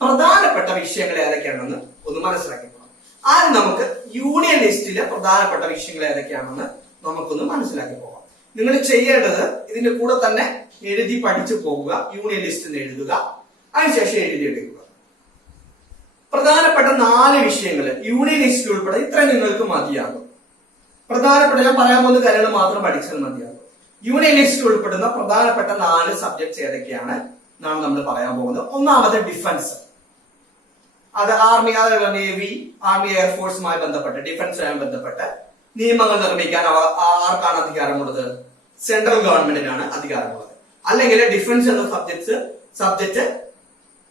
പ്രധാനപ്പെട്ട വിഷയങ്ങൾ ഏതൊക്കെയാണെന്ന് ഒന്ന് മനസ്സിലാക്കിക്കണം. ആദ്യം നമുക്ക് യൂണിയൻ ലിസ്റ്റിലെ പ്രധാനപ്പെട്ട വിഷയങ്ങൾ ഏതൊക്കെയാണെന്ന് നമുക്കൊന്ന് മനസ്സിലാക്കി പോകാം. നിങ്ങൾ ചെയ്യേണ്ടത് ഇതിന്റെ കൂടെ തന്നെ എഴുതി പഠിച്ചു പോകുക. യൂണിയൻ ലിസ്റ്റ് എഴുതുക, അതിനുശേഷം എഴുതിയെടുക്കുക. പ്രധാനപ്പെട്ട 4 വിഷയങ്ങൾ യൂണിയൻ ലിസ്റ്റിൽ ഉൾപ്പെടെ ഇത്ര നിങ്ങൾക്ക് മതിയാകും. പ്രധാനപ്പെട്ട ഞാൻ പറയാൻ പോകുന്ന കാര്യങ്ങൾ മാത്രം പഠിച്ചാൽ മതിയാകും. യൂണിയൻ ലിസ്റ്റിൽ ഉൾപ്പെടുന്ന പ്രധാനപ്പെട്ട 4 സബ്ജക്ട്സ് ഏതൊക്കെയാണ് എന്നാണ് നമ്മൾ പറയാൻ പോകുന്നത്. ഒന്നാമത് ഡിഫൻസ്. അത് ആർമി, അതുപോലെ നേവി, ആർമി, എയർഫോഴ്സുമായി ബന്ധപ്പെട്ട് ഡിഫൻസുമായി ബന്ധപ്പെട്ട് നിയമങ്ങൾ നിർമ്മിക്കാൻ ആർക്കാണ് അധികാരമുള്ളത്? സെൻട്രൽ ഗവൺമെന്റിനാണ് അധികാരമുള്ളത്. അല്ലെങ്കിൽ ഡിഫൻസ് എന്ന സബ്ജക്ട്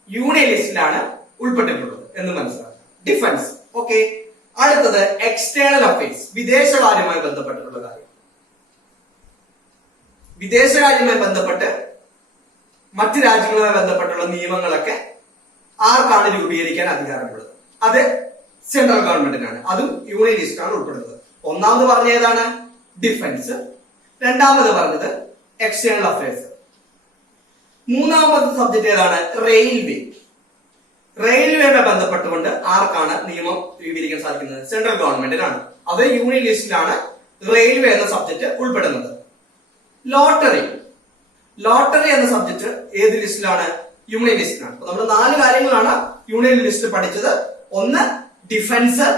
യൂണിയൻ ലിസ്റ്റിലാണ് ഉൾപ്പെട്ടിട്ടുള്ളത് എന്ന് മനസ്സിലാക്കാം. ഡിഫൻസ്. ഓക്കെ. അടുത്തത് എക്സ്റ്റേണൽ അഫയേഴ്സ്, വിദേശകാര്യവുമായി ബന്ധപ്പെട്ടിട്ടുള്ള കാര്യം. വിദേശകാര്യവുമായി ബന്ധപ്പെട്ട് മറ്റ് രാജ്യങ്ങളുമായി ബന്ധപ്പെട്ടുള്ള നിയമങ്ങളൊക്കെ ആർക്കാണ് രൂപീകരിക്കാൻ അധികാരമുള്ളത്? അത് സെൻട്രൽ ഗവൺമെന്റിനാണ്. അതും യൂണിയൻ ലിസ്റ്റാണ് ഉൾപ്പെടുന്നത്. ഒന്നാമത് പറഞ്ഞ ഏതാണ്? ഡിഫൻസ്. രണ്ടാമത് പറഞ്ഞത് എക്സ്റ്റേണൽ അഫയേഴ്സ്. മൂന്നാമത്തെ സബ്ജക്ട് ഏതാണ്? റെയിൽവേ. റെയിൽവേയുമായി ബന്ധപ്പെട്ടുകൊണ്ട് ആർക്കാണ് നിയമം രൂപീകരിക്കാൻ സാധിക്കുന്നത്? സെൻട്രൽ ഗവൺമെന്റിനാണ്. അത് യൂണിയൻ ലിസ്റ്റിലാണ് റെയിൽവേ എന്ന സബ്ജക്ട് ഉൾപ്പെടുന്നത്. ലോട്ടറി. ലോട്ടറി എന്ന സബ്ജക്ട് ഏത് ലിസ്റ്റിലാണ്? യൂണിയൻ ലിസ്റ്റിലാണ്. അപ്പൊ നമ്മൾ 4 കാര്യങ്ങളാണ് യൂണിയൻ ലിസ്റ്റ് പഠിച്ചത്. 1 defence,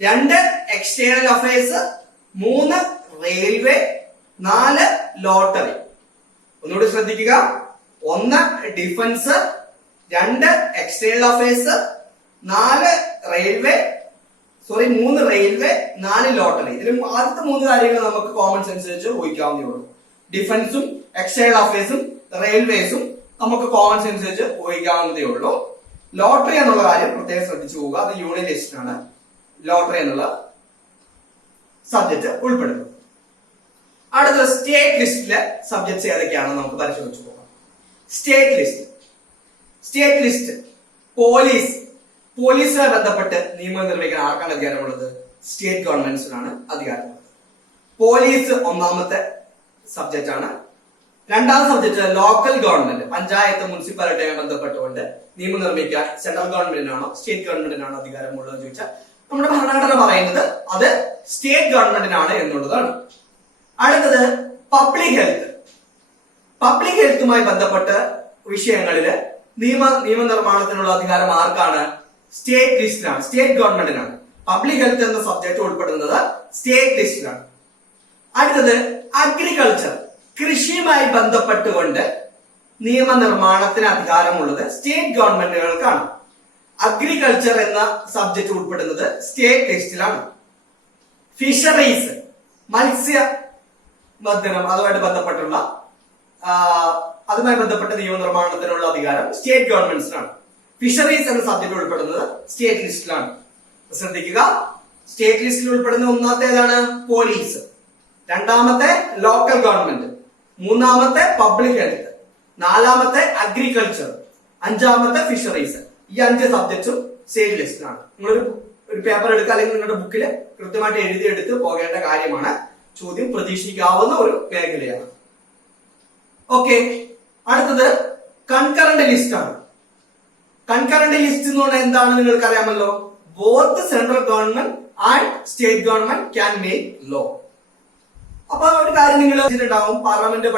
2 external affairs, 3 railway, 4 lottery. ഒന്നുകൂടി ശ്രദ്ധിക്കുക. 1 defence, 2 external affairs, 3 railway, 4 lottery. ഇതിലും ആദ്യത്തെ 3 കാര്യങ്ങൾ നമുക്ക് കോമൺ സെൻസ് വെച്ച് ഊഹിക്കാവുന്നേ ഉള്ളൂ. ഡിഫൻസും എക്സ്റ്റേണൽ അഫയേഴ്സും റെയിൽവേസും നമുക്ക് കോമൺ സെൻസ് വെച്ച് ഊഹിക്കാവുന്നതേ ഉള്ളൂ. ലോട്ടറി എന്നുള്ള കാര്യം പ്രത്യേകം ശ്രദ്ധിച്ചു പോവുക. അത് യൂണിയൻ ലിസ്റ്റിനാണ് ലോട്ടറി എന്നുള്ള സബ്ജക്ട് ഉൾപ്പെടുന്നത്. അടുത്ത സ്റ്റേറ്റ് ലിസ്റ്റിലെ സബ്ജക്ട്സ് ഏതൊക്കെയാണെന്ന് നമുക്ക് പരിശോധിച്ചു പോകാം. State list. State list police. പോലീസുമായി ബന്ധപ്പെട്ട് നിയമം നിർമ്മിക്കാൻ ആർക്കാണ് അധികാരമുള്ളത്? സ്റ്റേറ്റ് ഗവൺമെന്റ്സിനാണ് അധികാരമുള്ളത്. പോലീസ് ഒന്നാമത്തെ സബ്ജക്റ്റ് ആണ്. രണ്ടാമത്തെ സബ്ജക്ട് ലോക്കൽ ഗവൺമെന്റ്, പഞ്ചായത്ത് മുനിസിപ്പാലിറ്റിയുമായി ബന്ധപ്പെട്ടുകൊണ്ട് നിയമം നിർമ്മിക്കാൻ സെൻട്രൽ ഗവൺമെന്റിനാണോ സ്റ്റേറ്റ് ഗവൺമെന്റിനാണോ അധികാരമുള്ളതെന്ന് ചോദിച്ചാൽ നമ്മുടെ ഭരണഘടന പറയുന്നത് അത് സ്റ്റേറ്റ് ഗവൺമെന്റിനാണ് എന്നുള്ളതാണ്. അടുത്തത് പബ്ലിക് ഹെൽത്ത്. പബ്ലിക് ഹെൽത്തുമായി ബന്ധപ്പെട്ട വിഷയങ്ങളില് നിയമനിർമ്മാണത്തിനുള്ള അധികാരം ആർക്കാണ്? സ്റ്റേറ്റ് ലിസ്റ്റിനാണ്, സ്റ്റേറ്റ് ഗവൺമെന്റിനാണ്. പബ്ലിക് ഹെൽത്ത് എന്ന സബ്ജക്ട് ഉൾപ്പെടുന്നത് സ്റ്റേറ്റ് ലിസ്റ്റിലാണ്. അടുത്തത് അഗ്രികൾച്ചർ. കൃഷിയുമായി ബന്ധപ്പെട്ടുകൊണ്ട് നിയമനിർമ്മാണത്തിന് അധികാരമുള്ളത് സ്റ്റേറ്റ് ഗവൺമെന്റുകൾക്കാണ്. അഗ്രികൾച്ചർ എന്ന സബ്ജക്ട് ഉൾപ്പെടുന്നത് സ്റ്റേറ്റ് ലിസ്റ്റിലാണ്. ഫിഷറീസ്, മത്സ്യബന്ധനം, അതുമായിട്ട് ബന്ധപ്പെട്ട നിയമനിർമ്മാണത്തിനുള്ള അധികാരം സ്റ്റേറ്റ് ഗവൺമെന്റ്സിനാണ്. ഫിഷറീസ് എന്ന സബ്ജക്ട് ഉൾപ്പെടുന്നത് സ്റ്റേറ്റ് ലിസ്റ്റിലാണ്. ശ്രദ്ധിക്കുക. സ്റ്റേറ്റ് ലിസ്റ്റിൽ ഉൾപ്പെടുന്ന ഒന്നാമത്തെ ഏതാണ്? പോലീസ്. രണ്ടാമത്തെ ലോക്കൽ ഗവൺമെന്റ്, മൂന്നാമത്തെ പബ്ലിക് ഹെൽത്ത്, നാലാമത്തെ അഗ്രികൾച്ചർ, അഞ്ചാമത്തെ ഫിഷറീസ്. ഈ 5 സബ്ജക്ട്സും സ്റ്റേറ്റ് ലിസ്റ്റിലാണ്. നിങ്ങളൊരു പേപ്പർ എടുക്കുക, അല്ലെങ്കിൽ നിങ്ങളുടെ ബുക്കിൽ കൃത്യമായിട്ട് എഴുതിയെടുത്ത് പോകേണ്ട കാര്യമാണ്. ചോദ്യം പ്രതീക്ഷിക്കാവുന്ന ഒരു മേഖലയാണ്. ഓക്കെ. അടുത്തത് കൺകറന്റ് ലിസ്റ്റ് ആണ്. കൺകറന്റ് ലിസ്റ്റ് എന്ന് പറഞ്ഞാൽ എന്താണ് നിങ്ങൾക്ക് അറിയാമല്ലോ. Both central government and state government can make law. അപ്പൊ ഒരു കാര്യം നിങ്ങൾ പഠിച്ചിട്ടുണ്ടാവും. പാർലമെന്റ്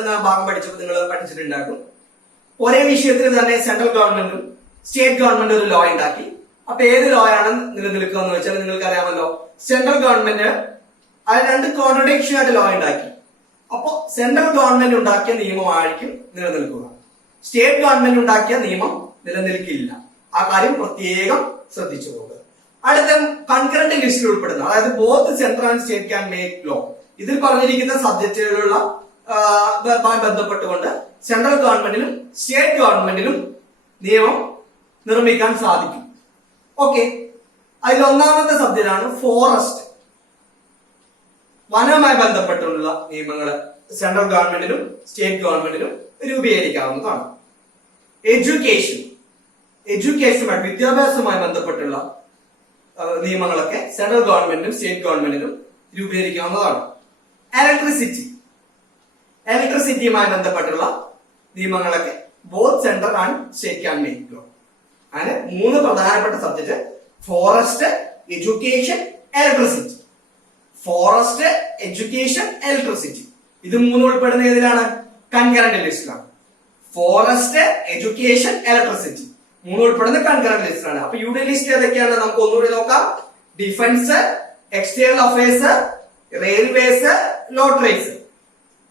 എന്ന ഭാഗം പഠിച്ചപ്പോൾ നിങ്ങൾ പഠിച്ചിട്ടുണ്ടാകും. ഒരേ വിഷയത്തിൽ തന്നെ സെൻട്രൽ ഗവൺമെന്റും സ്റ്റേറ്റ് ഗവൺമെന്റും ഒരു ലോ ഉണ്ടാക്കി. അപ്പൊ ഏത് ലോ ആണ് നിലനിൽക്കുക എന്ന് വെച്ചാൽ നിങ്ങൾക്ക് അറിയാമല്ലോ. സെൻട്രൽ ഗവൺമെന്റ് അത് 2 കോൺട്രഡിക്ഷൻ ആയിട്ട് ലോ ഉണ്ടാക്കി. അപ്പൊ സെൻട്രൽ ഗവൺമെന്റ് ഉണ്ടാക്കിയ നിയമമായിരിക്കും നിലനിൽക്കുക. സ്റ്റേറ്റ് ഗവൺമെന്റ് ഉണ്ടാക്കിയ നിയമം നിലനിൽക്കില്ല. ആ കാര്യം പ്രത്യേകം ശ്രദ്ധിച്ചു പോകുക. അടുത്ത കൺകറന്റ് ലിസ്റ്റിൽ ഉൾപ്പെടുന്ന, അതായത് both central and state can make law. ഇതിൽ പറഞ്ഞിരിക്കുന്ന സബ്ജക്റ്റുകളുള്ള ബന്ധപ്പെട്ടുകൊണ്ട് സെൻട്രൽ ഗവൺമെന്റിനും സ്റ്റേറ്റ് ഗവൺമെന്റിനും നിയമം നിർമ്മിക്കാൻ സാധിക്കും. ഓക്കെ. അതിൽ ഒന്നാമത്തെ സബ്ജക്റ്റ് ആണ് ഫോറസ്റ്റ്. വനവുമായി ബന്ധപ്പെട്ടുള്ള നിയമങ്ങൾ സെൻട്രൽ ഗവൺമെന്റിനും സ്റ്റേറ്റ് ഗവൺമെന്റിനും രൂപീകരിക്കാവുന്നതാണ്. എഡ്യൂക്കേഷനുമായി, വിദ്യാഭ്യാസവുമായി ബന്ധപ്പെട്ടുള്ള നിയമങ്ങളൊക്കെ സെൻട്രൽ ഗവൺമെന്റിനും സ്റ്റേറ്റ് ഗവൺമെന്റിനും രൂപീകരിക്കാവുന്നതാണ്. ഇലക്ട്രിസിറ്റിയുമായി ബന്ധപ്പെട്ടുള്ള നിയമങ്ങളൊക്കെ both central and state can make law. അങ്ങനെ 3 പ്രധാനപ്പെട്ട subject: forest, education, electricity. Forest, education, electricity. ഇത് 3 ഉൾപ്പെടുന്ന ഏതിലാണ്? കൺകറന്റ് ലിസ്റ്റിലാണ്. ഫോറസ്റ്റ്, എഡ്യൂക്കേഷൻ, ഇലക്ട്രിസിറ്റി 3 ഉൾപ്പെടുന്ന കൺകറന്റ് ലിസ്റ്റിലാണ്. അപ്പൊ യൂണിയൻ ലിസ്റ്റ് ഏതൊക്കെയാണ് നമുക്ക് ഒന്നുകൂടി നോക്കാം. Defence, external affairs, railways, lotteries.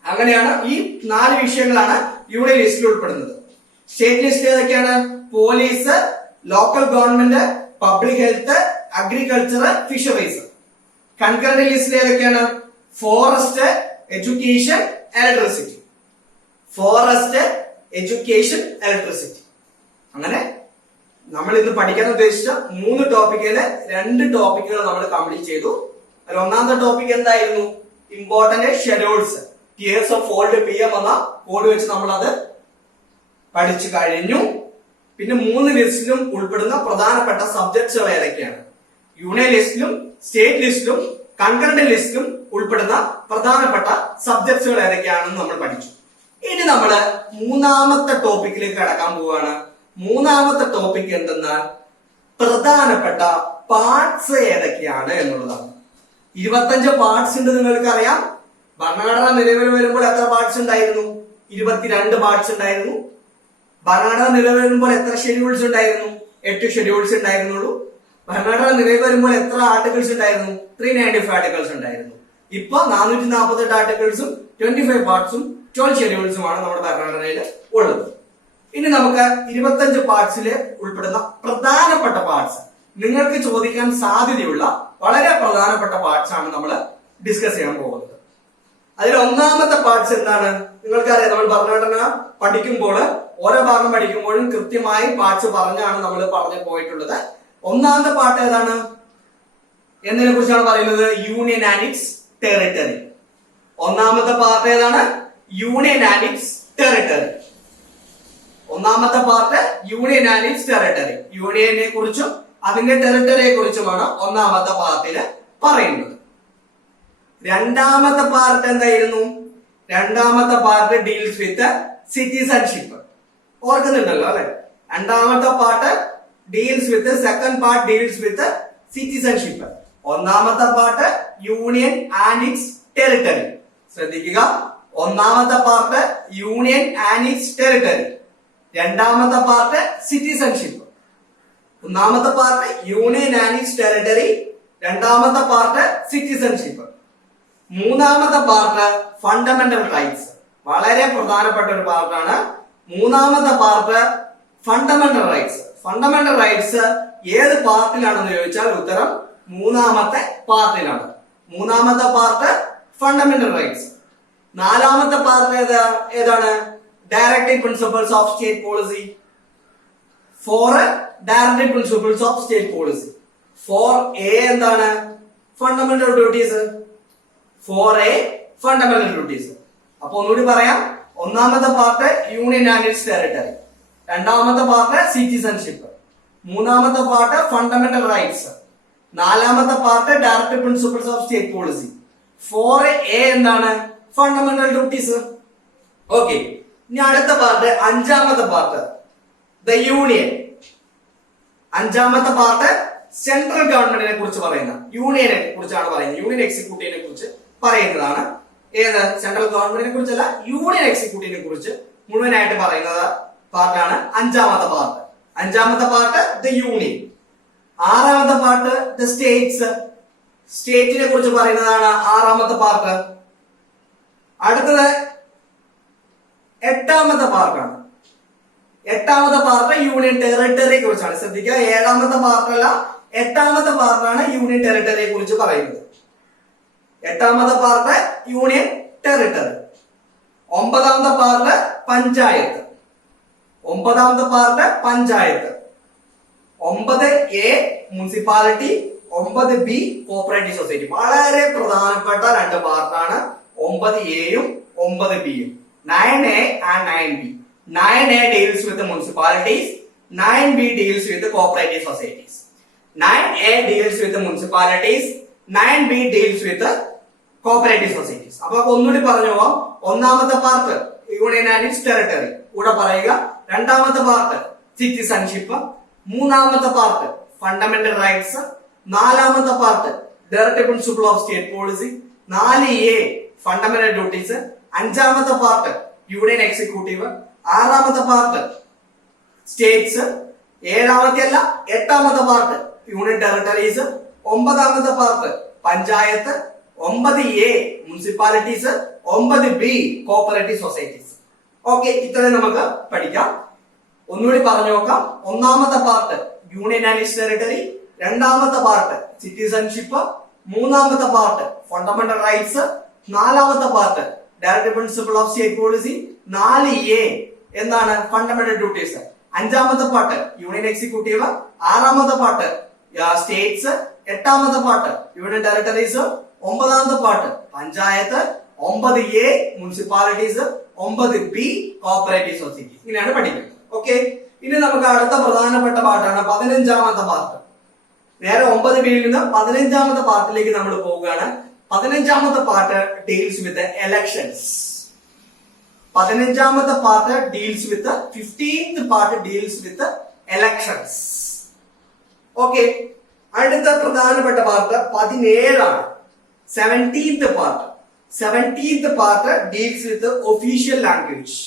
അങ്ങനെയാണ് ഈ 4 വിഷയങ്ങളാണ് യൂണിയൻ ലിസ്റ്റിൽ ഉൾപ്പെടുന്നത്. സ്റ്റേറ്റ് ലിസ്റ്റ് ഏതൊക്കെയാണ്? Police, local government, public health, agriculture, fisheries. Concurrent ലിസ്റ്റിൽ ഏതൊക്കെയാണ്? Forest, education, electricity. Forest, education, electricity. അങ്ങനെ നമ്മൾ ഇന്ന് പഠിക്കാൻ ഉദ്ദേശിച്ച 3 ടോപ്പിക്കില് 2 ടോപ്പിക്കുകൾ നമ്മൾ കംപ്ലീറ്റ് ചെയ്തു. അതിൽ ഒന്നാമത്തെ ടോപ്പിക് എന്തായിരുന്നു? Important schedules. Tears of fold PM എന്ന കോഡ് വെച്ച് നമ്മൾ അത് പഠിച്ചു കഴിഞ്ഞു. പിന്നെ 3 ലിസ്റ്റിലും ഉൾപ്പെടുന്ന പ്രധാനപ്പെട്ട സബ്ജക്ട്സുകൾ ഏതൊക്കെയാണ്? യൂണിയൻ ലിസ്റ്റിലും സ്റ്റേറ്റ് ലിസ്റ്റിലും കൺകറന്റ് ലിസ്റ്റിലും ഉൾപ്പെടുന്ന പ്രധാനപ്പെട്ട സബ്ജക്ട്സുകൾ ഏതൊക്കെയാണെന്ന് നമ്മൾ പഠിച്ചു. ഇനി നമ്മൾ മൂന്നാമത്തെ ടോപ്പിക്കിലേക്ക് കടക്കാൻ പോവുകയാണ്. മൂന്നാമത്തെ ടോപ്പിക് എന്തെന്നാൽ പ്രധാനപ്പെട്ട പാർട്സ് ഏതൊക്കെയാണ് എന്നുള്ളതാണ്. 25 പാർട്സ് ഉണ്ട്, നിങ്ങൾക്കറിയാം. ഭരണഘടന നിലവിൽ വരുമ്പോൾ എത്ര പാർട്സ് ഉണ്ടായിരുന്നു? 22 പാർട്സ് ഉണ്ടായിരുന്നു. ഭരണഘടന നിലവിൽ വരുമ്പോൾ എത്ര ഷെഡ്യൂൾസ് ഉണ്ടായിരുന്നു? 8 ഷെഡ്യൂൾസ് ഉണ്ടായിരുന്നുള്ളൂ. ഭരണഘടന നിലവിൽ വരുമ്പോൾ എത്ര ആർട്ടിക്കിൾസ് ഉണ്ടായിരുന്നു? 395 ആർട്ടിക്കിൾസ് ഉണ്ടായിരുന്നു. ഇപ്പൊ 448 ആർട്ടിക്കിൾസും 25 പാർട്സും 12 ഷെഡ്യൂൾസുമാണ് നമ്മുടെ ഭരണഘടനയിൽ ഉള്ളത്. ഇനി നമുക്ക് 25 പാർട്സിൽ ഉൾപ്പെടുന്ന പ്രധാനപ്പെട്ട പാർട്സ്, നിങ്ങൾക്ക് ചോദിക്കാൻ സാധ്യതയുള്ള വളരെ പ്രധാനപ്പെട്ട പാർട്സ് ആണ് നമ്മൾ ഡിസ്കസ് ചെയ്യാൻ പോകുന്നത്. അതിൽ ഒന്നാമത്തെ പാർട്സ് എന്താണ്? നിങ്ങൾക്കറിയാം, നമ്മൾ ഭരണഘടന പഠിക്കുമ്പോൾ ഓരോ ഭാഗം പഠിക്കുമ്പോഴും കൃത്യമായി പാർട്സ് പറഞ്ഞാണ് നമ്മൾ പറഞ്ഞു പോയിട്ടുള്ളത്. ഒന്നാമത്തെ പാർട്ട് ഏതാണ്? എന്നതിനെ കുറിച്ചാണ് പറയുന്നത്. Union and its territory. ഒന്നാമത്തെ പാർട്ട് ഏതാണ്? Union and its territory. ഒന്നാമത്തെ part union and its territory. യൂണിയനെ കുറിച്ചും അതിന്റെ ടെറിട്ടറിയെ കുറിച്ചുമാണ് ഒന്നാമത്തെ പാർട്ടില് പറയുന്നത്. രണ്ടാമത്തെ പാർട്ട് എന്തായിരുന്നു? രണ്ടാമത്തെ പാർട്ട് ഡീൽസ് വിത്ത് സിറ്റിസൺഷിപ്പ്. ഓർക്കുന്നുണ്ടല്ലോ അല്ലെ? രണ്ടാമത്തെ part deals with, second part deals with citizenship. ഒന്നാമത്തെ part union and its territory. ശ്രദ്ധിക്കുക, ഒന്നാമത്തെ part union and its territory, രണ്ടാമത്തെ പാർട്ട് സിറ്റിസൺഷിപ്പ്. ഒന്നാമത്തെ part union and its territory, രണ്ടാമത്തെ പാർട്ട് സിറ്റിസൺഷിപ്പ്. മൂന്നാമത്തെ പാർട്ട് ഫണ്ടമെന്റൽ റൈറ്റ്സ്. വളരെ പ്രധാനപ്പെട്ട ഒരു പാർട്ടാണ് മൂന്നാമത്തെ part, fundamental rights. Fundamental rights ഏത് പാർട്ടിലാണെന്ന് ചോദിച്ചാൽ ഉത്തരം മൂന്നാമത്തെ പാർട്ടിലാണ്. മൂന്നാമത്തെ പാർട്ട് ഫണ്ടമെന്റൽ റൈറ്റ്സ്. നാലാമത്തെ പാർട്ട് ഏതാണ്? Directive principles of state policy. 4 directive principles of state policy. 4A എന്താണ്? Fundamental duties. 4A fundamental duties. അപ്പൊ ഒന്നുകൂടി പറയാം. ഒന്നാമത്തെ part union and its territory, രണ്ടാമത്തെ പാർട്ട് സിറ്റിസൺഷിപ്പ്, മൂന്നാമത്തെ പാർട്ട് ഫണ്ടമെന്റൽ റൈറ്റ്സ്, നാലാമത്തെ part directive principles of state policy. 4A എന്താണ്? Fundamental duties. Okay, ഇനി അടുത്ത പാർട്ട്, അഞ്ചാമത്തെ പാർട്ട് ദ യൂണിയൻ. അഞ്ചാമത്തെ പാർട്ട് സെൻട്രൽ ഗവൺമെന്റിനെ കുറിച്ച് പറയുന്ന, യൂണിയനെ കുറിച്ചാണ് പറയുന്നത്. യൂണിയൻ എക്സിക്യൂട്ടീവിനെ കുറിച്ച് പറയുന്നതാണ്. ഏത്? സെൻട്രൽ ഗവൺമെന്റിനെ കുറിച്ചല്ല, യൂണിയൻ എക്സിക്യൂട്ടീവിനെ കുറിച്ച് മുഴുവനായിട്ട് പറയുന്നത് പാർട്ടാണ് അഞ്ചാമത്തെ പാർട്ട്. അഞ്ചാമത്തെ പാർട്ട് ദ യൂണിയൻ. ആറാമത്തെ പാർട്ട് ദ സ്റ്റേറ്റ്സ്. സ്റ്റേറ്റിനെ കുറിച്ച് പറയുന്നതാണ് ആറാമത്തെ പാർട്ട്. അടുത്തത് എട്ടാമത്തെ പാർട്ടാണ്. എട്ടാമത്തെ പാർട്ട് യൂണിയൻ ടെറിട്ടറിയെ കുറിച്ചാണ്. ശ്രദ്ധിക്കുക, ഏഴാമത്തെ പാർട്ടല്ല, എട്ടാമത്തെ പാർട്ടാണ് യൂണിയൻ ടെറിട്ടറിയെ കുറിച്ച് പറയുന്നത്. എട്ടാമത്തെ പാർട്ട് യൂണിയൻ ടെറിട്ടറി. ഒമ്പതാമത്തെ പാർട്ട് പഞ്ചായത്ത്. ഒമ്പതാമത്തെ part panchayat. 9A municipality, 9B cooperative society. വളരെ പ്രധാനപ്പെട്ട രണ്ട് പാർട്ടാണ് 9Aയും 9Bയും. 9A and 9B. 9A deals with the municipalities, 9B deals with the cooperative societies. 9A deals with the municipalities, 9B deals with the cooperative societies. അപ്പൊ ഒന്നുകൂടി പറഞ്ഞു പോവാം. ഒന്നാമത്തെ part union and its territory കൂടെ പറയുക. രണ്ടാമത്തെ പാർട്ട് സിറ്റിസൺഷിപ്പ്, മൂന്നാമത്തെ part fundamental rights, നാലാമത്തെ part directive principle of state policy, 4A fundamental duties, അഞ്ചാമത്തെ പാർട്ട് യൂണിയൻ എക്സിക്യൂട്ടീവ്, ആറാമത്തെ പാർട്ട് സ്റ്റേറ്റ്സ്, ഏഴാമത്തെ അല്ല എട്ടാമത്തെ പാർട്ട് യൂണിയൻ ടെറിട്ടറീസ്, ഒമ്പതാമത്തെ part panchayat, 9A municipalities, 9B cooperative societies. Okay, ഇത്രയും നമുക്ക് പഠിക്കാം. ഒന്നുകൂടി പറഞ്ഞു നോക്കാം. ഒന്നാമത്തെ part union and its territory, രണ്ടാമത്തെ പാർട്ട് സിറ്റിസൺഷിപ്പ്, മൂന്നാമത്തെ പാർട്ട് ഫണ്ടമെന്റൽ റൈറ്റ്സ്, നാലാമത്തെ part directive principle of state policy, 4A എന്താണ്? ഫണ്ടമെന്റൽ ഡ്യൂട്ടീസ്, അഞ്ചാമത്തെ പാർട്ട് യൂണിയൻ എക്സിക്യൂട്ടീവ്, ആറാമത്തെ പാർട്ട് സ്റ്റേറ്റ്സ്, എട്ടാമത്തെ പാർട്ട് യൂണിയൻ ടെറിട്ടറീസ്, ഒമ്പതാമത്തെ part panchayat, 9A municipalities, 9B cooperative societies. ഇങ്ങനെയാണ് പഠിക്കുന്നത്. ഓക്കെ, ഇനി നമുക്ക് അടുത്ത പ്രധാനപ്പെട്ട പാർട്ടാണ് 15ാമത്തെ പാർട്ട്. നേരെ 9Bയിൽ നിന്ന് 15ാമത്തെ പാർട്ടിലേക്ക് നമ്മൾ പോവുകയാണ്. 15ാമത്തെ പാർട്ട് ഡീൽസ് വിത്ത് എലക്ഷൻസ്. 15ാമത്തെ part deals with 15th part deals with elections. Okay, അടുത്ത പ്രധാനപ്പെട്ട പാർട്ട് 17ആണ്. 17th part. 17th part deals with official language.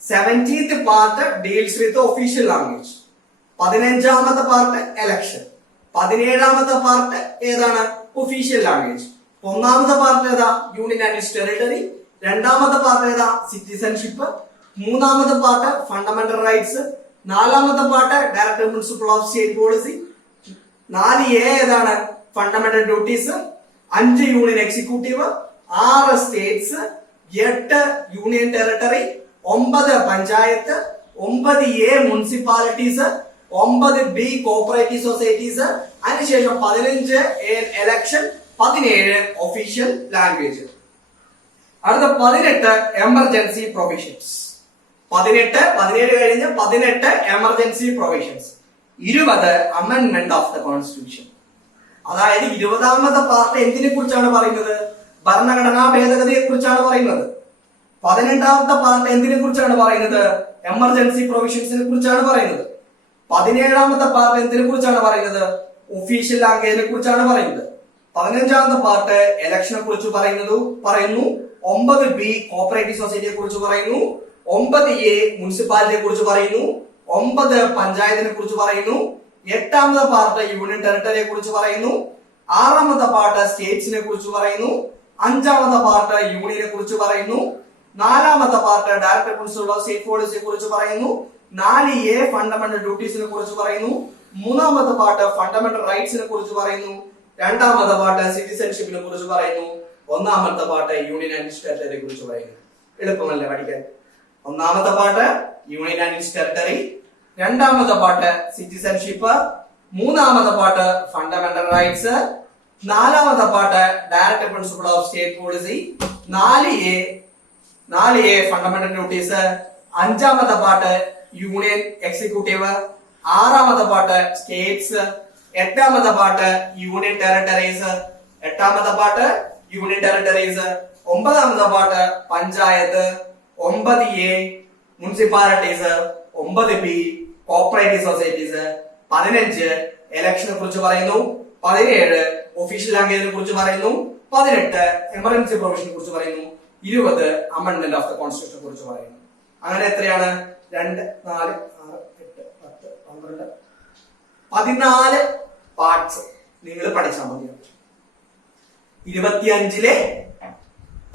17th part deals with official language. 15ാമത്തെ പാർട്ട് എലക്ഷൻ. 17ാമത്തെ പാർട്ട് ഏതാണ്? Official language. ഒന്നാമത്തെ part ഏതാ? Union and its territory. രണ്ടാമത്തെ part ഏതാ? സിറ്റിസൺഷിപ്പ്. മൂന്നാമത്തെ പാർട്ട് ഫണ്ടമെന്റൽ റൈറ്റ്സ്. നാലാമത്തെ part director principle of state policy. 4A ഏതാണ്? Fundamental duties. 5 union executive, 6 States, 8 union territory, 9 panchayat, 9A municipalities, 9B cooperative societies, അതിനുശേഷം 15 election, 17 official language. അടുത്ത 18 emergency provisions. 17 കഴിഞ്ഞ് 18 emergency provisions. 20 amendment of the constitution. അതായത് 20ാമത്തെ part എന്തിനെ കുറിച്ചാണ് പറയുന്നത്? ഭരണഘടനാ ഭേദഗതിയെ കുറിച്ചാണ് പറയുന്നത്. 18ാമത്തെ പാർട്ട് എന്തിനെ കുറിച്ചാണ് പറയുന്നത്? എമർജൻസി പ്രൊവിഷൻസിനെ കുറിച്ചാണ് പറയുന്നത്. 17ാമത്തെ പാർട്ട് എന്തിനെ കുറിച്ചാണ് പറയുന്നത്? ഒഫീഷ്യൽ ലാംഗ്വേജിനെ കുറിച്ചാണ് പറയുന്നത്. 15ാമത്തെ പാർട്ട് ഇലക്ഷനെ കുറിച്ച് പറയുന്നു. 9B കോപ്പറേറ്റീവ് സൊസൈറ്റിയെ കുറിച്ച് പറയുന്നു. 9A മുനിസിപ്പാലിറ്റിയെ കുറിച്ച് പറയുന്നു. 9 പഞ്ചായത്തിനെ കുറിച്ച് പറയുന്നു. 8ാമത്തെ പാർട്ട് യൂണിയൻ ടെറിട്ടറിയെ കുറിച്ച് പറയുന്നു. 6ാമത്തെ പാർട്ട് സ്റ്റേറ്റ്സിനെ കുറിച്ച് പറയുന്നു. 5ാമത്തെ പാർട്ട് യൂണിയനെ കുറിച്ച് പറയുന്നു. 4ാമത്തെ part director principle of state പോളിസിയെ കുറിച്ച് പറയുന്നു. 4A ഫണ്ടമെന്റൽ ഡ്യൂട്ടീസിനെ കുറിച്ച് പറയുന്നു. 3ാമത്തെ പാർട്ട് ഫണ്ടമെന്റൽ റൈറ്റ്സിനെ കുറിച്ച് പറയുന്നു. 2ാമത്തെ പാർട്ട് സിറ്റിസൺഷിപ്പിനെ കുറിച്ച് പറയുന്നു. 1ാമത്തെ പാർട്ട് യൂണിയൻ ആൻഡ് ഇറ്റ്സ് ടെറിട്ടറിയെ കുറിച്ച് പറയുന്നു. എളുപ്പമല്ലേ പഠിക്കാൻ? 1ാമത്തെ part union and its territory, 2ാമത്തെ പാർട്ട് സിറ്റിസൺഷിപ്പ്, 3ാമത്തെ പാർട്ട് ഫണ്ടമെന്റൽ റൈറ്റ്സ്, 4ാമത്തെ part director principle of state policy, 4A fundamental duties, 5ാമത്തെ പാർട്ട് യൂണിയൻ എക്സിക്യൂട്ടീവ്, 6ാമത്തെ പാർട്ട് സ്റ്റേറ്റ്സ്, 8ാമത്തെ പാർട്ട് യൂണിയൻ ടെറിട്ടറീസ്, 9ാമത്തെ part panchayat, 9A municipalities, 9B cooperative societies, 15 ഇലക്ഷനെ കുറിച്ച് പറയുന്നു, 17 ഒഫീഷ്യൽ ലാംഗ്വേജിനെ കുറിച്ച് പറയുന്നു, 18 എമർജൻസി പ്രൊവിഷനെ കുറിച്ച് പറയുന്നു, 20 അമെൻഡ്മെന്റ് ഓഫ് ദ കോൺസ്റ്റിറ്റ്യൂഷനെ കുറിച്ച് പറയുന്നു. അങ്ങനെ എത്രയാണ്? 2, 4, 6, 8, 10, 12, 14 പാർട്സ് നിങ്ങൾ പഠിച്ചാൽ മതിയാവും. 25ലെ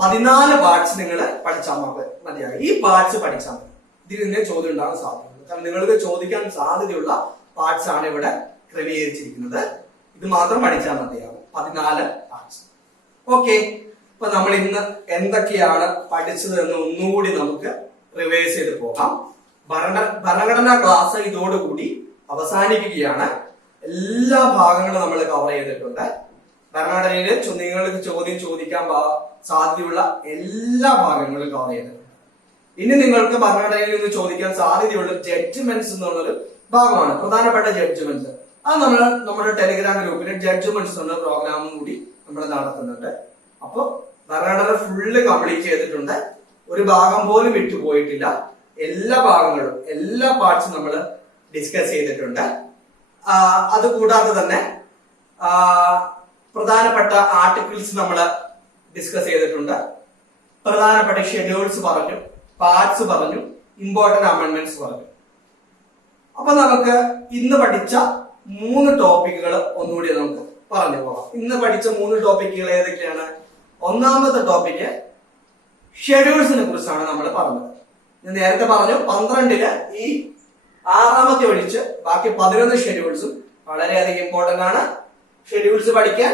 14 പാർട്സ് നിങ്ങൾ പഠിച്ചാൽ മതിയാകും. ഈ പാർട്സ് പഠിച്ചാൽ മതി. ഇതിൽ നിന്ന് ചോദ്യം ഉണ്ടാകാൻ സാധ്യതയുണ്ട്. കാരണം നിങ്ങൾക്ക് ചോദിക്കാൻ സാധ്യതയുള്ള പാർട്സ് ആണ് ഇവിടെ ക്രമീകരിച്ചിരിക്കുന്നത്. ഇത് മാത്രം പഠിച്ചാൽ മതിയാകും. 14 പാർട്സ്. ഓക്കെ, അപ്പൊ നമ്മൾ ഇന്ന് എന്തൊക്കെയാണ് പഠിച്ചത് എന്ന് ഒന്നുകൂടി നമുക്ക് റിവൈസ് ചെയ്ത് പോകാം. ഭരണഘടനാ ക്ലാസ് ഇതോടുകൂടി അവസാനിക്കുകയാണ്. എല്ലാ ഭാഗങ്ങളും നമ്മൾ കവർ ചെയ്തിട്ടുണ്ട്. ഭരണഘടനയിൽ നിങ്ങൾക്ക് ചോദ്യം ചോദിക്കാൻ സാധ്യതയുള്ള എല്ലാ ഭാഗങ്ങളും കവർ ചെയ്തിട്ടുണ്ട്. ഇനി നിങ്ങൾക്ക് ഭരണഘടനയിൽ നിന്ന് ചോദിക്കാൻ സാധ്യതയുള്ള ജഡ്ജ്മെന്റ്സ് എന്നുള്ളൊരു ഭാഗമാണ്, പ്രധാനപ്പെട്ട ജഡ്ജ്മെന്റ്സ്. അത് നമ്മൾ നമ്മുടെ ടെലിഗ്രാം ഗ്രൂപ്പിൽ ജഡ്ജ്മെന്റ്സ് എന്ന പ്രോഗ്രാമും കൂടി നമ്മൾ നടത്തുന്നുണ്ട്. അപ്പൊ ഭരണഘടന ഫുള്ള് കംപ്ലീറ്റ് ചെയ്തിട്ടുണ്ട്. ഒരു ഭാഗം പോലും വിട്ടുപോയിട്ടില്ല. എല്ലാ ഭാഗങ്ങളും എല്ലാ പാർട്സും നമ്മൾ ഡിസ്കസ് ചെയ്തിട്ടുണ്ട്. അതുകൂടാതെ തന്നെ പ്രധാനപ്പെട്ട ആർട്ടിക്കിൾസ് നമ്മൾ ഡിസ്കസ് ചെയ്തിട്ടുണ്ട്. പ്രധാനപ്പെട്ട ഷെഡ്യൂൾസ് പറഞ്ഞു, പാർട്സ് പറഞ്ഞു, ഇമ്പോർട്ടന്റ് അമെൻഡ്മെന്റ്സ് പറഞ്ഞു. അപ്പൊ നമുക്ക് ഇന്ന് പഠിച്ച 3 ടോപ്പിക്കുകൾ ഒന്നുകൂടി നമുക്ക് പറഞ്ഞു പോകാം. ഇന്ന് പഠിച്ച 3 ടോപ്പിക്കുകൾ ഏതൊക്കെയാണ്? ഒന്നാമത്തെ ടോപ്പിക്ക് ഷെഡ്യൂൾസിനെ കുറിച്ചാണ് നമ്മൾ പറഞ്ഞത്. ഞാൻ നേരത്തെ പറഞ്ഞു 12ല് ഈ 6ാമത്തെ ഒഴിച്ച് ബാക്കി 11 ഷെഡ്യൂൾസും വളരെയധികം ഇമ്പോർട്ടന്റ് ആണ്. ഷെഡ്യൂൾസ് പഠിക്കാൻ